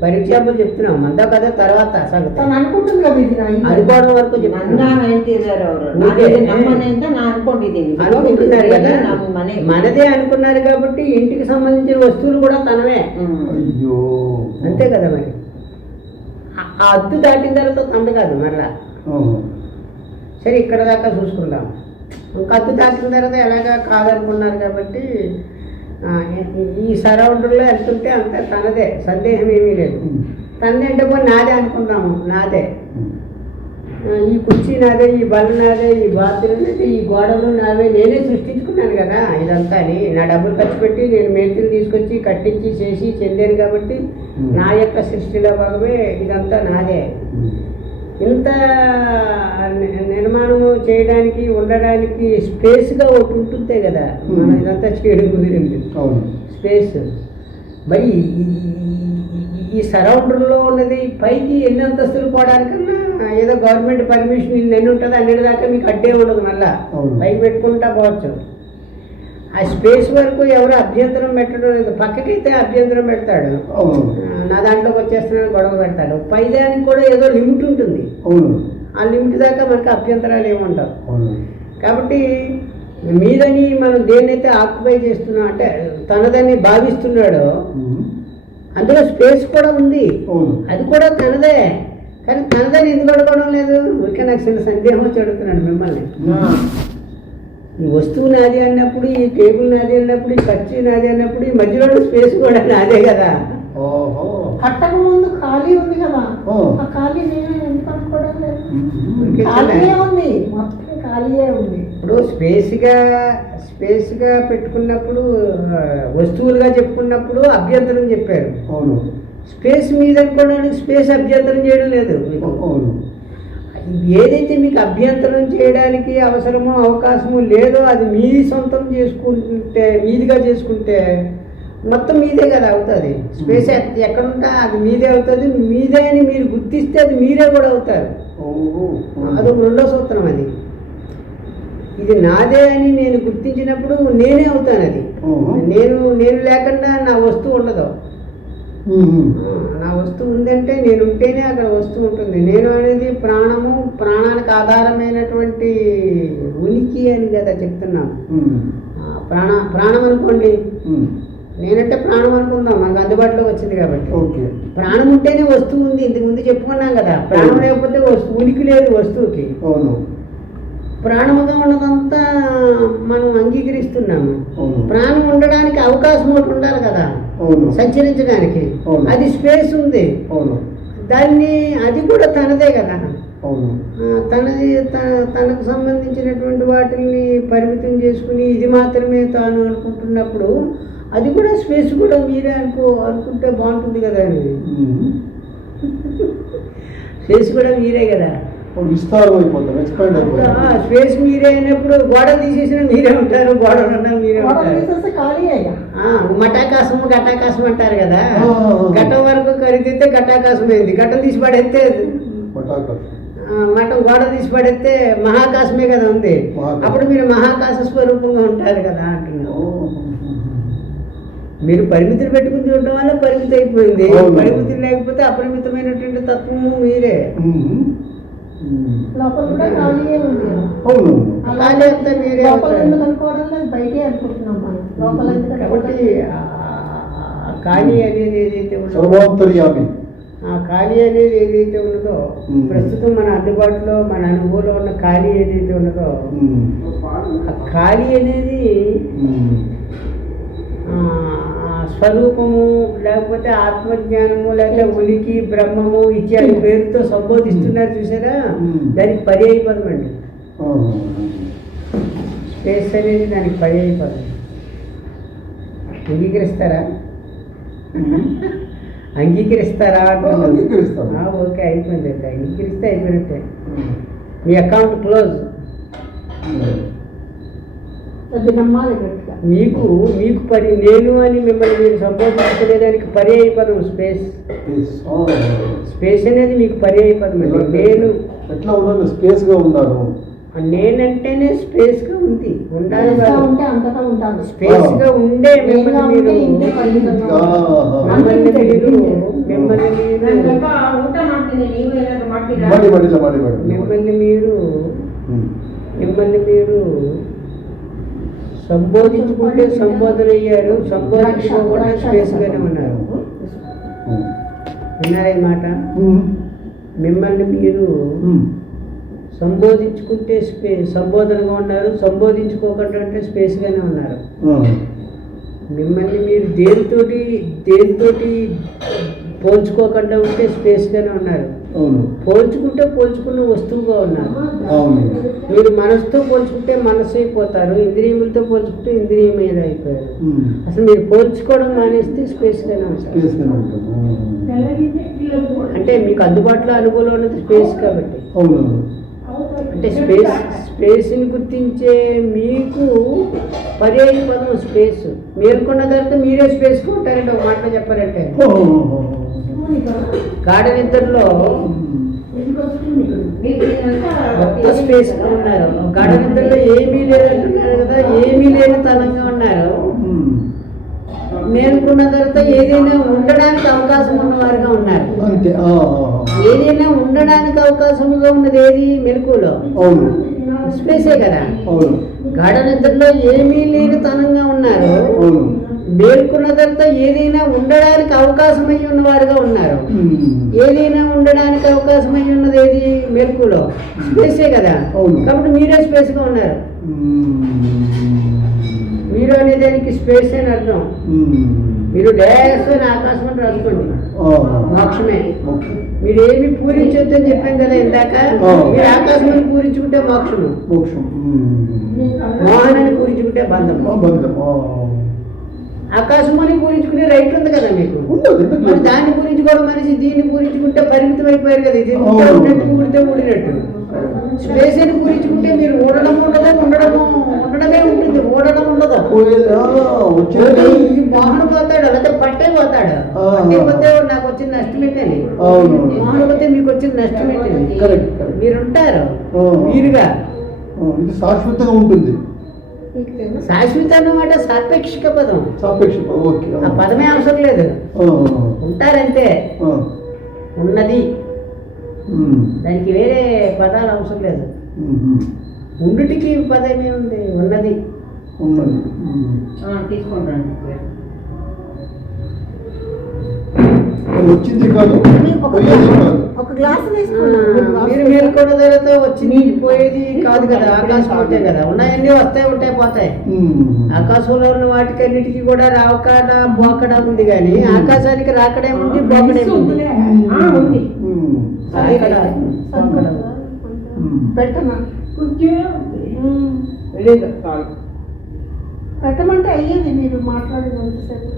పరీక్షాపులు చెప్తున్నాం. మందా కదా తర్వాత అనుకుంటుంది కదా, ఇది అనుకోవడం వరకు అనుకుంటున్నారు కదా. మనదే అనుకున్నారు కాబట్టి ఇంటికి సంబంధించిన వస్తువులు కూడా తనవే. అంతే కదా. మరి ఆ అద్దు దాటిన తర్వాత తంద కాదు మరలా. సరే, ఇక్కడ దాకా చూసుకుందాం. ఇంకా అద్దు దాటిన తర్వాత ఎలాగా కాదనుకున్నారు కాబట్టి ఈ సరౌండర్లో వెళ్తుంటే అంత తనదే, సందేహం ఏమీ లేదు. తనదే అంటే పోయి నాదే అనుకుందాము. నాదే, ఈ కుర్చీ నాదే, ఈ బల్ల నాదే, ఈ బాత్రూమ్ నాదే, ఈ గోడలు నావే. నేనే సృష్టించుకున్నాను కదా ఇదంతా అని. నా డబ్బులు ఖర్చు పెట్టి నేను మేస్త్రిని తీసుకొచ్చి కట్టించి చేసి చెందాను కాబట్టి నా యొక్క సృష్టిలో భాగమే ఇదంతా నాదే. ఇంత నిర్మాణము చేయడానికి, ఉండడానికి స్పేస్గా ఒకటి ఉంటుందే కదా. మనం ఇదంతా చేయడం కుదిరింది స్పేస్. మరి ఈ సరౌండర్లో ఉన్నది పైకి ఎన్ని అంతస్తులు పోవడానికన్నా ఏదో గవర్నమెంట్ పర్మిషన్ ఎన్ని ఉంటుంది అన్నిటి దాకా మీకు అడ్డే ఉండదు. మళ్ళా పైకి పెట్టుకుంటా పోవచ్చు. ఆ స్పేస్ వరకు ఎవరు అభ్యంతరం పెట్టడం లేదు. పక్కకైతే అభ్యంతరం పెడతాడు, నా దాంట్లోకి వచ్చేస్తున్నాను గొడవ పెడతాడు. పైదానికి కూడా ఏదో లిమిట్ ఉంటుంది. ఆ లిమిట్ దాకా మనకు అభ్యంతరాలు ఏముంటావు. కాబట్టి మీదని మనం దేన్నైతే ఆక్యుపై చేస్తున్నాం అంటే తనదని భావిస్తున్నాడో అందులో స్పేస్ కూడా ఉంది, అది కూడా తనదే. కానీ తనదని ఎందుకు అడగడం లేదు? ఊరికే నాకు చిన్న సందేహం వచ్చి అడుగుతున్నాడు మిమ్మల్ని. ఈ వస్తువు నాది అన్నప్పుడు, ఈ టేబుల్ నాది అన్నప్పుడు, ఈ ఖర్చు నాది అన్నప్పుడు, ఈ మధ్యలో స్పేస్ కూడా నాదే కదా. కట్టక ముందు ఖాళీ ఉంది కదా, ఆ ఖాళీ నేను ఎందుకు అనుకోవడం లేదు? ఖాళీయే ఉంది, మొత్తం ఖాళీయే ఉంది. ఇప్పుడు స్పేస్గా పెట్టుకున్నప్పుడు, వస్తువులుగా చెప్పుకున్నప్పుడు అభ్యంతరం చెప్పారు. స్పేస్ మీద అనుకోవడానికి స్పేస్ అభ్యంతరం చేయడం లేదు మీకు. ఏదైతే మీకు అభ్యంతరం చేయడానికి అవసరమో అవకాశమో లేదో అది మీ సొంతం చేసుకుంటే, మీదిగా చేసుకుంటే మొత్తం మీదే కదా అవుతుంది. స్పేస్ ఎక్కడుంటే అది మీదే అవుతుంది. మీదే అని మీరు గుర్తిస్తే అది మీరే కూడా అవుతారు. అదొక రెండో సూత్రం. అది ఇది నాదే అని నేను గుర్తించినప్పుడు నేనే అవుతాను. అది నేను లేకుండా నా వస్తువు ఉండదు. నా వస్తువు ఉందంటే నేను ఉంటేనే అక్కడ వస్తువు ఉంటుంది. నేను అనేది ప్రాణము, ప్రాణానికి ఆధారమైనటువంటి ఉనికి అని కదా చెప్తున్నాను. ప్రాణం అనుకోండి, నేనంటే ప్రాణం అనుకుందాం, మనకు అందుబాటులోకి వచ్చింది కాబట్టి. ప్రాణం ఉంటేనే వస్తువు ఉంది. ఇంతకు ముందు చెప్పుకున్నాం కదా. ప్రాణం లేకపోతే ఉనికి లేదు వస్తువుకి. ప్రాణముగా ఉన్నదంతా మనం అంగీకరిస్తున్నాము. ప్రాణం ఉండడానికి అవకాశం ఒకటి ఉండాలి కదా, సంచరించడానికి. అది స్పేస్ ఉంది దాన్ని, అది కూడా తనదే కదా. అవును. తనకు సంబంధించినటువంటి వాటిని పరిమితం చేసుకుని ఇది మాత్రమే తాను అనుకుంటున్నప్పుడు అది కూడా స్పేస్ కూడా మీరే అనుకుంటే బాగుంటుంది కదా అని. స్పేస్ కూడా మీరే కదా, విస్తారం అయిపోతాం, ఎక్స్పాండ్ అయిపోతాం. స్పేస్ మీరే అయినప్పుడు గోడ తీసేసిన మీరే ఉంటారు, గోడలు ఉన్నా మీరే ఉంటారు. మటాకాశం ఘటాకాశం అంటారు కదా, ఘటం వరకు ఖరీదైతే ఘటాకాశం అయింది, ఘటం తీసి పడేస్తే మఠం గోడ తీసి పడేస్తే మహాకాశమే కదా ఉంది. అప్పుడు మీరు మహాకాశ స్వరూపంగా ఉంటారు కదా అంటున్నారు. మీరు పరిమితులు పెట్టుకుని చూడడం వల్ల పరిమితి అయిపోయింది. పరిమితులు లేకపోతే అపరిమితమైనటువంటి తత్వము మీరే. లోపల కూడా ఖాళీయే ఉంది. ఖాళీ అంతా మీరే. అనుకోవడం లేదు, బయటే అనుకుంటున్నాం మనం. లోపల కాబట్టి ఖాళీ అనేది ఏదైతే ఉన్నదో, ఆ ఖాళీ అనేది ఏదైతే ఉన్నదో, ప్రస్తుతం మన అందుబాటులో మన అనుభవంలో ఉన్న ఖాళీ ఏదైతే ఉన్నదో, ఆ ఖాళీ అనేది స్వరూపము లేకపోతే ఆత్మజ్ఞానము లేకపోతే ఉనికి బ్రహ్మము ఇత్యాది పేరుతో సంబోధిస్తున్నారు చూసారా, దానికి పర్యాయ పదం అండి. స్పేస్ అనేది దానికి పర్యాయ పదం. అంగీకరిస్తారా? అంగీకరిస్తారా? ఓకే, అయిపోయింది. అంగీకరిస్తే అయిపోయినట్టే, మీ అకౌంట్ క్లోజ్. మీకు నేను అని మిమ్మల్ని మీరు సంబోధించుకునేదానికి పర్యాయ పదం స్పేస్. స్పేస్ అనేది మీకు పర్యాయ పదం. నేను ఎట్లా ఉన్నాను? స్పేస్ గా ఉన్నాను. నేనంటేనే స్పేస్ గా ఉంది, ఉండాలి. స్పేస్ గా ఉండే మిమ్మల్ని మీరు సంబోధించుకుంటే సంబోధన అయ్యారు, సంబోధించుకోకుండా స్పేస్ గానే ఉన్నారు. విన్నారా ఈ మాట? మిమ్మల్ని మీరు సంబోధించుకుంటే సంబోధనగా ఉన్నారు, సంబోధించుకోకుండా అంటే స్పేస్ గానే ఉన్నారు. మిమ్మల్ని మీరు దేనితోటి పోల్చుకోకుండా ఉంటే స్పేస్ గానే ఉన్నారు. పోల్చుకుంటే పోల్చుకున్న వస్తువుగా ఉన్నారు. మీరు మనసుతో పోల్చుకుంటే మనసు అయిపోతారు, ఇంద్రియములతో పోల్చుకుంటే ఇంద్రియం మీద అయిపోయారు. అసలు మీరు పోల్చుకోవడం మానేస్తే స్పేస్ గానే ఉంటారు. అంటే మీకు అందుబాటులో అనుభవంలో ఉన్నది స్పేస్ కాబట్టి. అంటే స్పేస్ని గుర్తించే మీకు పర్యాయ పదం స్పేస్. మేల్కొన్న తర్వాత మీరే స్పేస్కి ఉంటారంటే ఒక మాటలో చెప్పారంటే, గాఢ నిద్రలో మొత్తం స్పేస్గా ఉన్నారు. గాఢ నిద్రలో ఏమీ లేదంటున్నారు కదా, ఏమీ లేని తనంగా ఉన్నారు. మేల్కొన్న తర్వాత ఏదైనా ఉండడానికి అవకాశం ఉన్నవారుగా ఉన్నారు. ఏదైనా ఉండడానికి అవకాశంగా ఉన్నది ఏది? మెలకువలో స్పేసే కదా. గాఢ నిద్రలో ఏమీ లేని తనంగా ఉన్నారు. మేల్కొన్న తర్వాత ఏదైనా ఉండడానికి అవకాశమై ఉన్నవారుగా ఉన్నారు. ఏదైనా ఉండడానికి అవకాశమై ఉన్నది ఏది? మెలకువలో స్పేసే కదా. కాబట్టి మీరే స్పేస్గా ఉన్నారు. మీరు అనేదానికి స్పేస్ అని అర్థం. మీరు డైరెక్ట్ ఆకాశం అని రాసుకోండి, మోక్షమే. మీరు ఏమి పూరించొద్దు అని చెప్పాం కదా ఇందాక. మీరు ఆకాశం పూరించుకుంటే మోక్షము, మోహనాన్ని పూరించుకుంటే బంధం. ఆకాశం అని పూరించుకునే రైట్ ఉంది కదా మీకు. మరి దాన్ని పూరించుకోవడం మనిషి దీన్ని పూరించుకుంటే పరిమితం అయిపోయారు కదా. ఇది ఉన్నట్టు ఊడితే ఊడినట్టు. స్పేస్ అని పూరించుకుంటే మీరు ఊడడం ఉండదు, ఉండడమే ఉంటుంది, ఊడడం ఉండదు. మోహన్ పోతాడు, లేకపోతే పట్టే పోతాడు. పట్టే పోతే నాకు వచ్చిన నష్టం ఏంటని, మోహన్ పోతే మీకు వచ్చిన నష్టం ఏంటని. మీరుంటారు మీరుగా. శాశ్వతంగా ఉంటుంది. శాశ్వత అన్నమాట సాపేక్షిక పదం. ఆ పదమే అవసరం లేదు, ఉంటారంతే. ఉన్నది, దానికి వేరే పదాలు అవసరం లేదు. ఉండుటికి పదమే ఉంది, ఉన్నది. తీసుకుంటాను. వచ్చింది కాదు, ఒక గ్లాస్ మీరు మేల్కొన్న తర్వాత వచ్చింది పోయేది కాదు కదా. ఆకాశం ఉంటే కదా, ఉన్నాయన్నీ వస్తాయి, ఉంటాయి, పోతాయి. ఆకాశంలో ఉన్న వాటికన్నిటికీ కూడా రావకాడ పోకడ ఉంది, కానీ ఆకాశానికి రాకడే ఉంది, పోకడే ఉంది. పెట్టనా లేదు కాదు. పెట్టమంటే అయ్యేది మీరు మాట్లాడేదంతసేపు.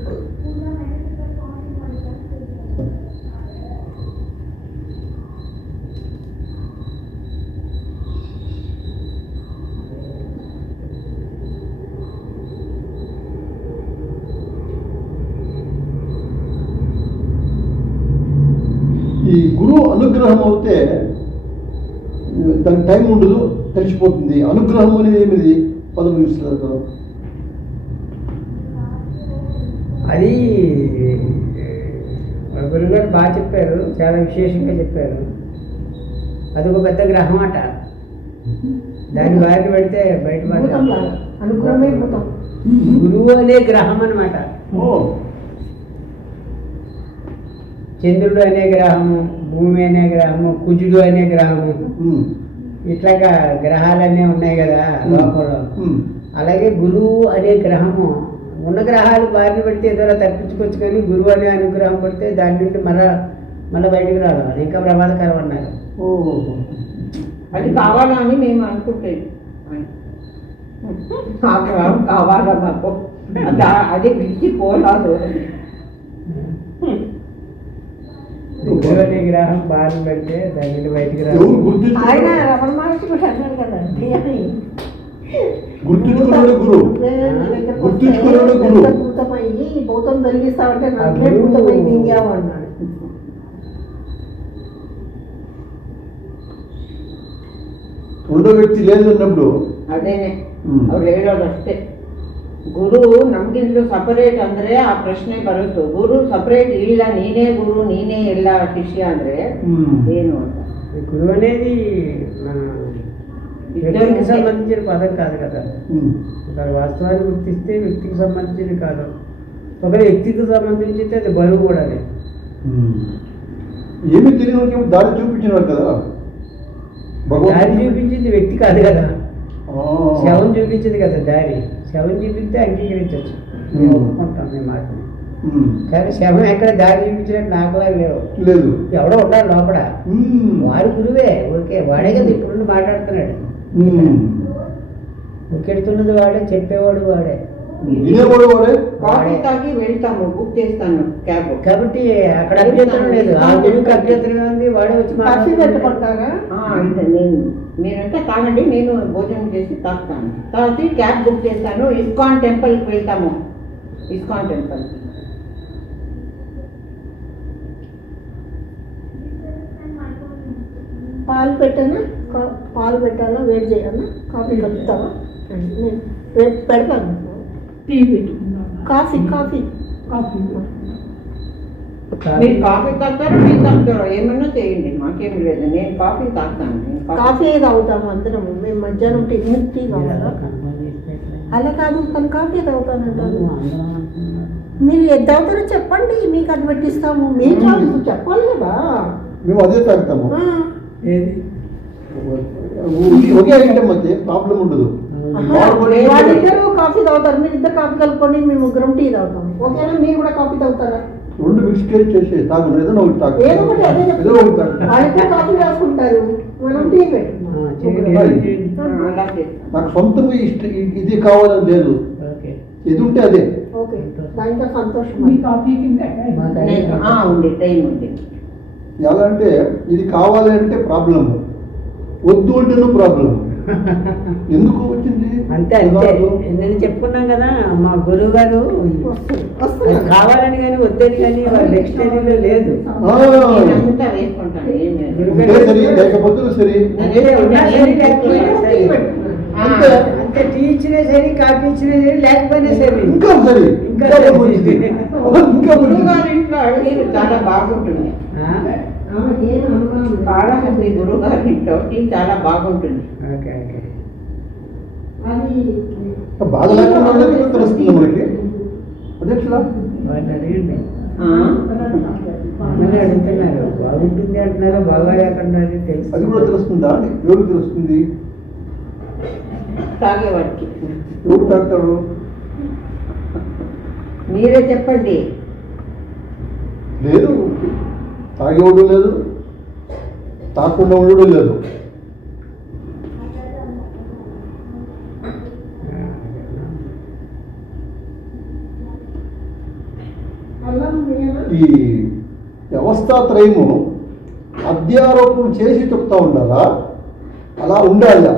ఈ గురువు అనుగ్రహం అవుతే దానికి టైం ఉండదు, తెలిసిపోతుంది. అనుగ్రహం అనేది ఏమిది పదం చూస్తున్నారు కదా. అది గురుగారు బాగా చెప్పారు, చాలా విశేషంగా చెప్పారు. అది ఒక పెద్ద గ్రహం అట. దాని బారిన పెడితే బయట అనుగ్రహమే భూతం. గురువు అనే గ్రహం అన్నమాట. చంద్రుడు అనే గ్రహము, భూమి అనే గ్రహము, కుజుడు అనే గ్రహము, ఇట్లాగా గ్రహాలన్నీ ఉన్నాయి కదా లోకంలో. అలాగే గురువు అనే గ్రహము ఉన్న గ్రహాలు బారిన పెడితే ఏదో తప్పించుకోవచ్చు, కానీ గురువు అనే అనుగ్రహం పడితే దాని నుండి మళ్ళీ బయటకు రావాలి. అది ఇంకా ప్రమాదకరం అన్నారు. అది కావాలని మేము అనుకుంటాం. ఆ గ్రహం కావాలా మాకు, అది విడిచి పోరాదు. గురువు అనే గ్రహం బారిన పెడితే దాని నుండి బయటకు రావాలి. ఆయన రమణ మహర్షి కూడా అన్నాడు కదా, గుర్తుంచుకున్నాడు గురువు, గుర్తుంచుకున్నాడు గురువు. భూతమయ్యి భూతం తొలగిస్తామంటే నన్నే భూతమై మింగావు అన్నాడు. రెండో వ్యక్తి లేదు అన్నప్పుడు ಅದೇನೆ ಅವ್ರು ಹೇಳೋದಷ್ಟೇ. ಗುರು ನಮ್ಗಿಂತಲೂ ಸಪರೇಟ್ ಅಂದ್ರೆ ಆ ಪ್ರಶ್ನೆ ಬರುತ್ತು. ಗುರು ಸಪರೇಟ್ ಇಲ್ಲ, ನೀನೇ ಗುರು ನೀನೇ ಎಲ್ಲ ಶಿಷ್ಯ ಅಂದ್ರೆ ಏನು ಅಂತ. గురువు అనేది వ్యక్తికి సంబంధించిన పదం కాదు కదా. వాస్తవాన్ని గుర్తిస్తే వ్యక్తికి సంబంధించింది కాదు. ఒకవేళ వ్యక్తికి సంబంధించితే అది బరువు కూడా. ఏమి తెలియదు, దారి చూపించినారు కదా. దారి చూపించింది వ్యక్తి కాదు కదా, శవం చూపించింది కదా దారి. శవం చూపిస్తే అంగీకరించవచ్చు, ఒప్పుకుంటాం మేము మాట. కానీ శవం ఎక్కడ దారి చూపించినట్టు నాకులా లేదు. ఎవడో ఉంటాడు లోపల, వాడు గురువే. ఓకే, వాడే కదా ఇప్పుడు మాట్లాడుతున్నాడు. ఒకెడుతున్నది వాడే, చెప్పేవాడు వాడే. కాఫీ తాగి వెళ్తాము, బుక్ చేస్తాను క్యాబ్. కాబట్టి అక్కడ అభ్యంతరం లేదు, ఆ గురువుకి అభ్యంతరం ఉంది. వాడే వచ్చి మాట్లాడుకుంటారా? నేను మీరంతా తాగండి, నేను భోజనం చేసి తాగుతాను. తర్వాత క్యాబ్ బుక్ చేస్తాను. ఇస్కాన్ టెంపుల్కి వెళ్తాము. ఇస్కాన్ టెంపుల్ పాలు పెట్టానా? పాలు పెట్టాలా? వేడి చేయాలా? కాఫీ కలుపుతావా? పెడతాను. టీ పెట్టు. కాఫీ కాఫీ కాఫీ మీరు కాఫీ తాగుతారో టీ తాగుతారో ఏమన్నా చేయండి, మాకేమి లేదు. నేను కాఫీ తాగుతాను. కాఫీ తాగుతాము అందరము. మేము మధ్యాహ్నం టీ కావాలా? అలా కాదు, తను కాఫీ తాగుతానంటారు. మీరు ఎంత తాగుతారో చెప్పండి, మీకు అది పెట్టిస్తాము. మీ చాలు చెప్పాలి కదా. మేము అదే తాగుతాము. ఒకే ఐటమ్ అయితే ప్రాబ్లం ఉండదు. వాళ్ళిద్దరు కాఫీ తాగుతారు, మీరు ఇద్దరు కాఫీ కలుపుకొని మేము ముగ్గురం టీ తాగుతాము. ఓకేనా? మీరు కూడా కాఫీ తాగుతారా? రెండు మిక్స్ చేసి తాగు, ఏదో ఒకటి తాగు. ఏదో ఒకటి అదే వాళ్ళిద్దరు కాఫీ రాసుకుంటారు, మనం టీ నాకు సొంతంగా ఇది కావాలని లేదు, ఇది ఉంటే అదే. ఓకే, దాంట్లో సంతోషం. ఉంది, టైం ఉంది. ఎలా అంటే ఇది కావాలి అంటే ప్రాబ్లం, వద్దు అంటేనూ ప్రాబ్లం. ఎందుకు వచ్చింది అంతే నేను చెప్పుకున్నాం కదా. మా గురువు గారు కావాలని కానీ వద్దని కానీ వాళ్ళ డిక్షనరీలో లేదు. సరే లేకపోతే సరే, అంతే. టీ ఇచ్చినా సరే, కాఫీ ఇచ్చినా సరే, లేకపోయినా సరే ఇంకా సరే, ఇంకా చాలా బాగుంటుంది. కాళహస్తి గురువు గారి ఇంట్లో టీ చాలా బాగుంటుంది. బాధ లేకుండా తెలుస్తుంది మనకి. అధ్యక్షులా అడుగుతున్నారు, బాగుంటుంది అంటున్నారు, బాగా లేకుండా తెలుసు. అది కూడా తెలుస్తుందా? ఎవరు తెలుస్తుంది? తాగేవాడికి. ఎవరు తాగుతాడు? మీరే చెప్పండి. లేదు, తాగేవాడు లేదు, తాకుండా ఉండడం లేదు. ఈ అవస్థాత్రయము అధ్యారోపణ చేసి చెప్తా ఉండాలా, అలా ఉండాలా,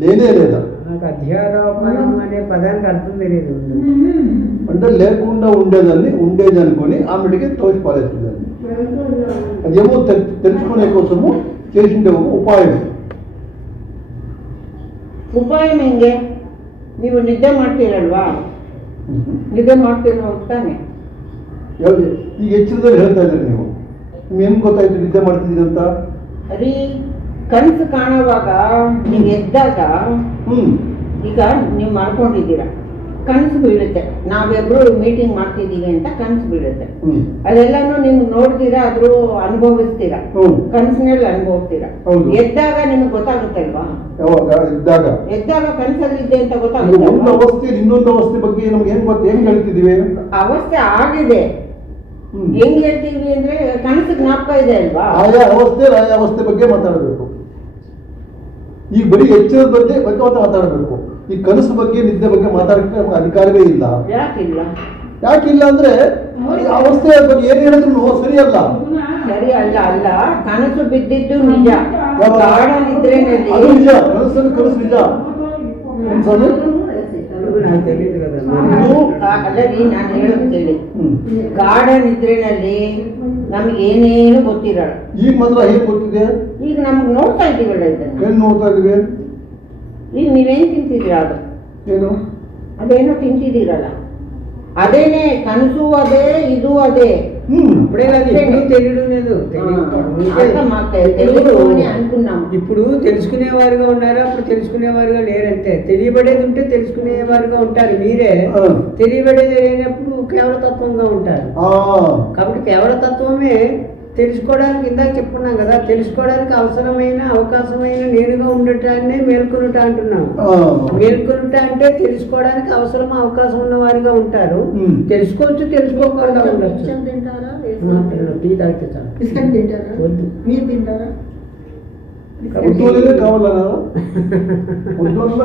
లేనే లేదా? నాకు అధ్యారోపణం అనే పదానికి అర్థం తెలియదు. అంటే లేకుండా ఉండేది అనుకొని ఆమెడికి తోచి పారేస్తుంది. అదేమో తెలుసుకునే కోసము చేసిండే ఒక ఉపాయం. ಉಪಾಯ ಹೆಂಗೆ? ನೀವು ನಿದ್ದೆ ಮಾಡ್ತೀರಲ್ವಾ, ನಿದ್ದೆ ಮಾಡ್ತೀರೋ ಹೋಗ್ತಾನೆ. ಈಗ ಎಚ್ಚರದಲ್ಲಿ ಹೇಳ್ತಾ ಇದ್ದೀರಿ ನೀವು, ನಿಮ್ಗೆ ಗೊತ್ತಾಯ್ತು ನಿದ್ದೆ ಮಾಡ್ತಿದ್ದೀರಿ ಅಂತ? ಅರಿ ಕನಸು ಕಾಣುವಾಗ ನೀವು ಎದ್ದಾಗ ಈಗ ನೀವು ಮಾಡ್ಕೊಂಡಿದ್ದೀರಾ, ಕನಸು ಬೀಳುತ್ತೆ. ನಾವಿಬ್ರು ಮೀಟಿಂಗ್ ಮಾಡ್ತಿದ್ದೀವಿ ಅಂತ ಕನಸು ಬೀಳುತ್ತೆ. ಅದೆಲ್ಲಾನು ನೀವು ನೋಡ್ತೀರಾ, ಆದ್ರೂ ಅನುಭವಿಸ್ತೀರಾ, ಕನಸಿನಲ್ಲಿ ಅನುಭವಿಸ್ತೀರಾ. ಎದ್ದಾಗ ನಿಮ್ಗೆ ಗೊತ್ತಾಗುತ್ತಲ್ವಾ? ಎದ್ದಾಗ ಕನಸಲ್ಲಿದ್ದೆ ಅಂತ ಗೊತ್ತಾಗುತ್ತೆ. ಒಂದು ಅವಸ್ಥೆ ಇನ್ನೊಂದು ಅವಸ್ಥೆ ಬಗ್ಗೆ ನಮ್ಗೆ ಹೆಂಗ್ ಹೇಳ್ತಿದೀವಿ? ಅವಸ್ಥೆ ಆಗಿದೆ, ಹೆಂಗ್ ಹೇಳ್ತೀವಿ ಅಂದ್ರೆ ಕನಸು ಜ್ಞಾಪಕ ಇದೆ ಅಲ್ವಾ? ಆಯಾ ಅವಸ್ಥೆ ಬಗ್ಗೆ ಮಾತಾಡಬೇಕು. ಈಗ ಬರೀ ಎಚ್ಚರದ ಬಗ್ಗೆ ಮಾತಾಡಬೇಕು. ಈ ಕನಸು ಬಗ್ಗೆ ನಿದ್ದೆ ಬಗ್ಗೆ ಮಾತಾಡಕ್ಕೆ ನಮ್ಗೆ ಅಧಿಕಾರವೇ ಇಲ್ಲ. ಯಾಕಿಲ್ಲ ಅಂದ್ರೆ ಅವಸ್ಥೆ ಬಗ್ಗೆ ಏನ್ ಹೇಳಿದ್ರು ಸರಿ ಅಲ್ಲ. ಸರಿ ಅಲ್ಲ ಕನಸು ಬಿದ್ದಿದ್ದು ನಿಜ, ಗಾಢ ನಿದ್ರೆನಲ್ಲಿ ಅದು ನಿಜ, ಕನಸು ನಿಜ. ಅಲ್ಲರಿ ನಾನು ಹೇಳೋದು ಕೇಳಿ, ಗಾಢ ನಿದ್ರೆನಲ್ಲಿ ನಮ್ಗೆ ಏನೇನು ಗೊತ್ತಿರಲ್ಲ. ಈಗ ಮಾತ್ರ ಏನ್ ಗೊತ್ತಿದೆ? ಈಗ ನಮ್ಗೆ ನೋಡ್ತಾ ಇದ್ದೀವಲ್ಲ ಇದನ್ನ. ಏನ್ ನೋಡ್ತಾ ಇದೀವಿ? ಈಗ ನೀವೇನ್ ತಿಂತಿದ್ದೀರ? ಅದು ಏನು? ಅದೇನೋ ತಿಂತಿದ್ದೀರಲ್ಲ, ಅದೇನೆ ಕನಸು ಅದೇ, ಇದು ಅದೇ. ఇప్పుడు తెలుసుకునేవారుగా ఉన్నారా, అప్పుడు తెలుసుకునేవారుగా లేరంతే. తెలియబడేది ఉంటే తెలుసుకునేవారుగా ఉంటారు మీరే, తెలియబడేది లేనప్పుడు కేవల తత్వంగా ఉంటారు. కాబట్టి కేవల తత్వమే తెలుసుకోవడానికి, ఇందాక చెప్పుకున్నాం కదా, తెలుసుకోవడానికి అవసరమైన అవకాశమైన నేనుగా ఉండటాన్ని మేల్కొనుట అంటున్నాం. మేల్కొనుట అంటే తెలుసుకోవడానికి అవసరం అవకాశం ఉన్న వారిగా ఉంటారు. తెలుసుకోవచ్చు, తెలుసుకోకుండా ఉండొచ్చు. టీ తాగితే చాలు. వద్దు. మీరు తింటారా?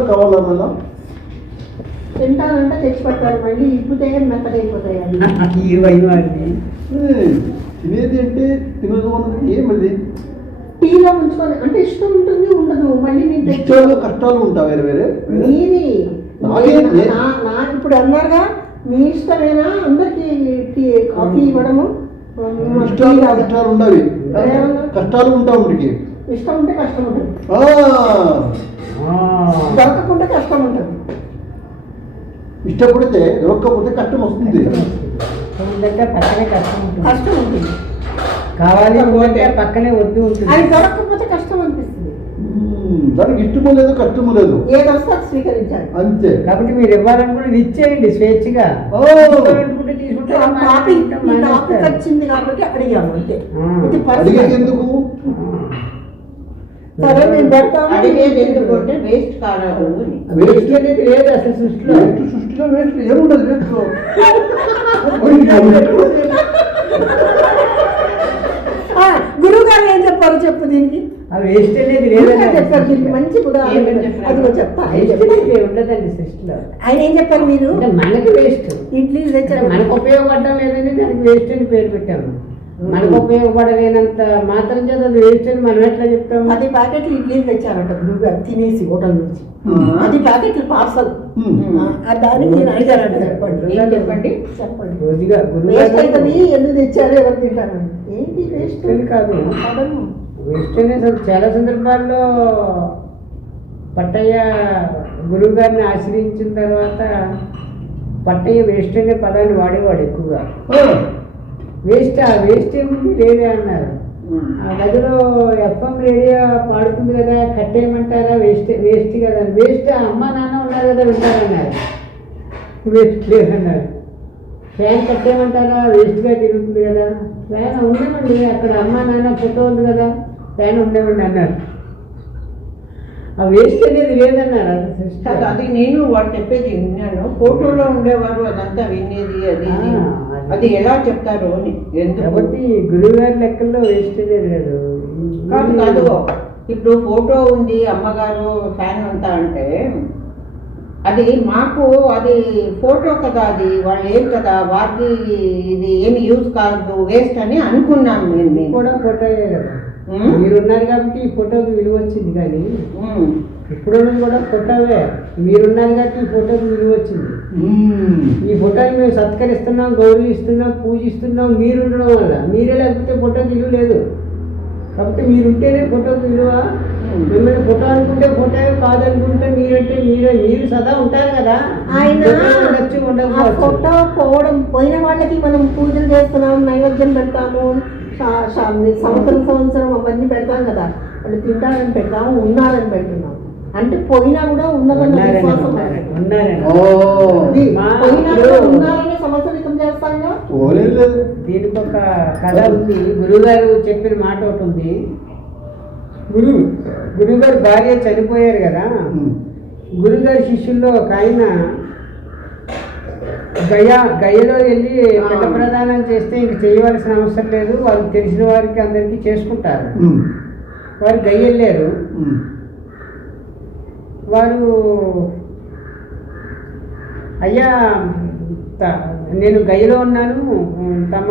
కావాలన్నా తింటానంటే తెచ్చిపెట్టాలి, మళ్ళీ ఇప్పుతే మెత్తగైపోతాయి. ఈ వైవాడిని తినేది అంటే తినదు అన్నది ఏమది? టీలో ఉంచుకొని అంటే ఇష్టం ఉంటుంది, ఉండదు. మళ్ళీ నేను ఇష్టాలు కష్టాలు ఉంటా వేరే వేరే. మీది ఇప్పుడు అన్నారుగా, మీ ఇష్టమేనా అందరికి టీ కాఫీ ఇవ్వడము? ఇష్టాలు కష్టాలు ఉండవి, కష్టాలు ఉంటావు. మీకు ఇష్టం ఉంటే కష్టం ఉంటుంది, దొరకకుంటే కష్టం ఉంటుంది. ఇష్టపడితే దొరకకపోతే కష్టం వస్తుంది. కష్టం ఉంటుంది, కావాలి పోతే పక్కనే వద్దు ఉంటుంది. అది దొరకకపోతే కష్టం అనిపిస్తుంది. దానికి ఇష్టము లేదు, కష్టము లేదు, ఏది వస్తే అది స్వీకరించాలి అంతే. కాబట్టి మీరు ఇవ్వాలనుకుంటే ఇచ్చేయండి స్వేచ్ఛగా. వచ్చింది కాబట్టి అడిగాను అంతే. ఎందుకు సరే మేము పెడతాము. అడిగేది ఎందుకంటే వేస్ట్ కారాదు. వేస్ట్ అనేది లేదు అసలు సృష్టిలో. సృష్టిలో వేస్ట్ ఏముండదు. గురువు గారు ఏం చెప్పారు చెప్పు దీనికి? వేస్ట్ అనేది లేదని చెప్పారు. దీనికి మంచి కూడా అది చెప్తా. ఉండదండి సృష్టిలో. ఆయన ఏం చెప్పారు? మీరు మనకి వేస్ట్ ఇడ్లీ మనకు ఉపయోగపడడం లేదని దానికి వేస్ట్ అని పేరు పెట్టాము. మనకు ఉపయోగపడలేనంత మాత్రం చేత అది వేస్ట్ అని మనం ఎట్లా చెప్తాము? 10 ప్యాకెట్లు ఇడ్లీ తెచ్చారంట గురువు గారు తినేసి హోటల్ నుంచి. 10 ప్యాకెట్లు పార్సల్. దానికి నేను అడిగారంట. చెప్పండి రోజుగా వేస్ట్ అవుతుంది, ఎందుకు తెచ్చారు, ఎవరు తింటారు? ఏంటి వేస్ట్ కాదు. వేస్ట్ అనేది చాలా సందర్భాల్లో పట్టయ్య గురువు గారిని ఆశ్రయించిన తర్వాత పట్టయ్య వేస్ట్ అనే పదాన్ని వాడేవాడు ఎక్కువగా. వేస్ట్ ఏముంది లేదే అన్నారు. ఆ గదిలో ఎఫ్ఎం రేడియో పాడుతుంది కదా, కట్టేయమంటారా? వేస్ట్ కదా. వేస్ట్ అమ్మ నాన్న ఉన్నారు కదా, వింటారన్నారు. వేస్ట్ లేదన్నారు. ఫ్యాన్ కట్టేయమంటారా? వేస్ట్గా తిరుగుతుంది కదా. ఫ్యాన్ ఉండేవండి, అక్కడ అమ్మ నాన్న ఫోటో ఉంది కదా, ఫ్యాన్ ఉండేవండి అన్నారు. ఆ వేస్ట్ అనేది లేదన్నారు. అది నేను వాడు చెప్పేది విన్నాను. ఫోటోలో ఉండేవారు అదంతా వినేది, అది ఎలా చెప్తారు అని. కాబట్టి గురువు గారి లెక్కల్లో వేస్ట్ అనేది లేదు. కాదు ఇప్పుడు ఫోటో ఉంది, అమ్మగారు ఫ్యాన్ అంతా అంటే అది మాకు అది ఫోటో కదా, అది వాళ్ళు ఏం కదా వారికి ఇది ఏమి యూజ్ కాదు, వేస్ట్ అని అనుకున్నాను నేను. ఇది కూడా ఫోటోయే కదా, మీరున్నారు కాబట్టి ఈ ఫోటోకి విలువ వచ్చింది. కానీ ఇప్పుడు కూడా ఫోటోవే, మీరున్నారు కాబట్టి ఈ ఫోటోకి విలువ వచ్చింది. ఈ ఫోటోని మేము సత్కరిస్తున్నాం, గౌరవిస్తున్నాం, పూజిస్తున్నాం మీరు ఉండడం వల్ల. మీరే లేకపోతే ఫోటోకి విలువ లేదు. కాబట్టి మీరుంటేనే ఫోటోకి విలువ. మిమ్మల్ని ఫోటో అనుకుంటే ఫోటో, కాదనుకుంటే మీరంటే మీరే. మీరు సదా ఉంటారు కదా, ఆయన ఉండొచ్చు ఆ ఉండకపోవచ్చు. ఫోటో పోయిన వాళ్ళకి మనం పూజలు చేస్తున్నాం, నైవేద్యం పెడతాము, సంవత్సరం అవన్నీ పెడతాం కదా. వాళ్ళు తింటారని పెడతాము, ఉన్నారని పెడుతున్నాం. అంటే పోయినా కూడా ఉన్నదన్న విశ్వాసం. పోయినా కూడా ఉన్నారని సంవత్సరం చేస్తాంగా. దీనికి ఒక కథ ఉంది. గురువుగారు చెప్పిన మాట ఒకటి ఉంది. గురువుగారు భార్య చనిపోయారు కదా, గురుగారి శిష్యుల్లో ఒక ఆయన గయలో వెళ్ళి పిండ ప్రదానం చేస్తే ఇంక చేయవలసిన అవసరం లేదు, వాళ్ళు తెలిసిన వారికి అందరికీ చేసుకుంటారు. వారు గయ వెళ్ళారు. వారు అయ్యా నేను గయలో ఉన్నాను, తమ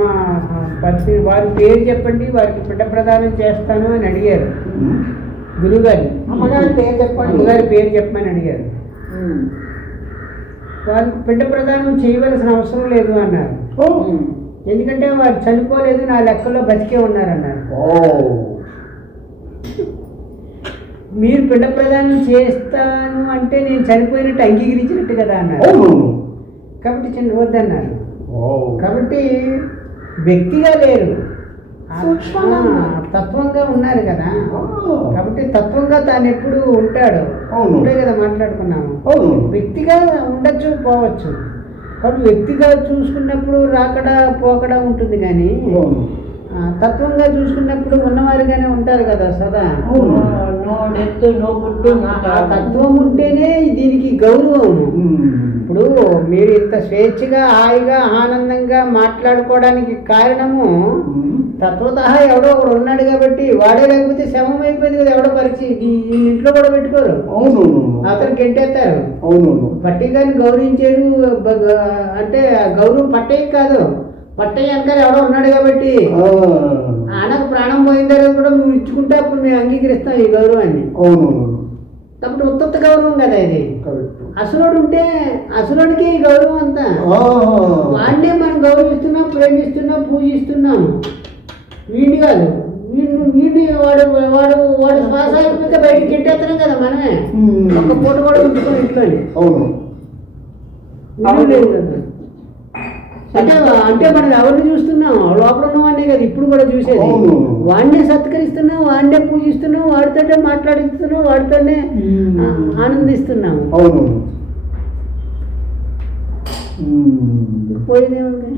వారి పేరు చెప్పండి, వారికి పిండ ప్రదానం చేస్తాను అని అడిగారు గురువుగారి. అమ్మగారి పేరు చెప్పండి, అమ్మగారి పేరు చెప్పమని అడిగారు. వారికి పిండ ప్రదానం చేయవలసిన అవసరం లేదు అన్నారు. ఎందుకంటే వారు చనిపోలేదు, నా లెక్కలో బతికే ఉన్నారన్నారు. మీరు పిండ ప్రదానం చేస్తాను అంటే నేను చనిపోయినట్టు అంగీకరించినట్టు కదా అన్నారు. కాబట్టి వద్దన్నారు. కాబట్టి వ్యక్తిగా లేరు, తత్వంగా ఉన్నారు కదా. కాబట్టి తత్వంగా తాను ఎప్పుడు ఉంటాడు, ఉంటే కదా మాట్లాడుకున్నాము. వ్యక్తిగా ఉండొచ్చు, పోవచ్చు. కాబట్టి వ్యక్తిగా చూసుకున్నప్పుడు రాకడా పోకడా ఉంటుంది. కానీ తత్వంగా చూసుకున్నప్పుడు ఉన్నవారుగానే ఉంటారు కదా సదా. తత్వం ఉంటేనే దీనికి గౌరవం. ఇప్పుడు మీరు ఇంత స్వేచ్ఛగా హాయిగా ఆనందంగా మాట్లాడుకోవడానికి కారణము తత్వత ఎవడో ఒకడు ఉన్నాడు కాబట్టి. వాడే లేకపోతే శమం అయిపోయింది కదా. ఎవడో పరిస్థితి ఇంట్లో కూడా పెట్టుకోరు, అతను గెంటేస్తారు. పట్టి కానీ గౌరవించారు అంటే గౌరవం పట్టయ్య కాదు, పట్టయ్య వెనకాల ఎవడో ఉన్నాడు కాబట్టి. ఆయనకు ప్రాణం పోయిన తర్వాత కూడా మేము ఇచ్చుకుంటే అప్పుడు మేము అంగీకరిస్తాం ఈ గౌరవాన్ని. కాబట్టి ఉత్తత్త గౌరవం కదా ఇది. అసురుడు ఉంటే అసురుడికి గౌరవం అంతా. వాడినే మనం గౌరవిస్తున్నాం, ప్రేమిస్తున్నాం, పూజిస్తున్నాం. వీడిని కాదు, వీడిని వాడు వాడు వాడు శ్వాస అయిపోతే బయటికి గెట్టేస్తున్నాం కదా మనమే. ఒక్క పూట కూడా ఉంచుకోం ఇంట్లోని. లేదు కదా. అంటే మనం ఎవరిని చూస్తున్నాం, లోపల ఉన్నవాడినే కదా ఇప్పుడు కూడా చూసేది. వాడినే సత్కరిస్తున్నాం, వాడినే పూజిస్తున్నాం, వాడితోనే మాట్లాడిస్తున్నాం, వాడితోనే ఆనందిస్తున్నాము. పోయేదేముంది.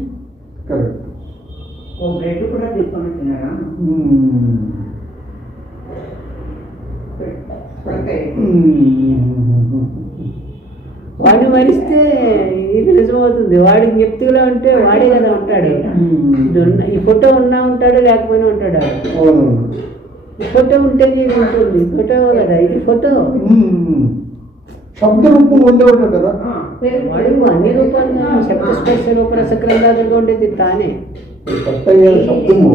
బ్రెడ్ కూడా తీసుకుంటున్నారా? వాడిని మరిస్తే ఇది నిజమవుతుంది. వాడికి జ్ఞప్తిలో ఉంటే వాడే కదా ఉంటాడు. ఈ ఫోటో ఉన్నా ఉంటాడు, లేకపోయినా ఉంటాడు. ఈ ఫోటో ఉంటేనే ఇది ఉంటుంది. ఫోటో కదా ఇది ఫోటో. శబ్ద రూపం ఉండేవాడు కదా వాడు అన్ని రూపాలుగా శబ్ద స్పర్శ రూపరసగ్రంథాలుగా ఉండేది తానే. శబ్దము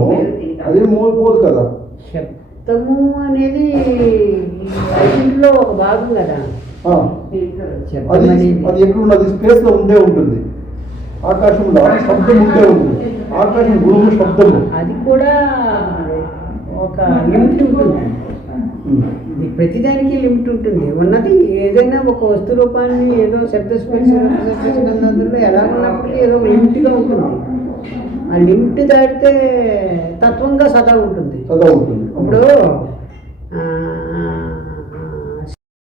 అది మోగిపోదు కదా. శబ్దము అనేది ఐదులో ఒక భాగం కదా. అది ఎక్కడున్నది? స్పేస్ లో ఉండే ఉంటుంది. ఆకాశంలో శబ్దం ఉండే ఉంటుంది. ఆకాశం గురువు శబ్దము. అది కూడా ఒక లిమిట్ ఉంటుంది. ప్రతిదానికి లిమిట్ ఉంటుంది. ఉన్నది ఏదైనా ఒక వస్తు రూపాన్ని ఏదో శబ్దస్పర్శంలో ఎలా ఉన్నప్పటికీ ఏదో లిమిట్గా ఉంటుంది. ఆ లిమిట్ దాటితే తత్వంగా సదా ఉంటుంది. ఇప్పుడు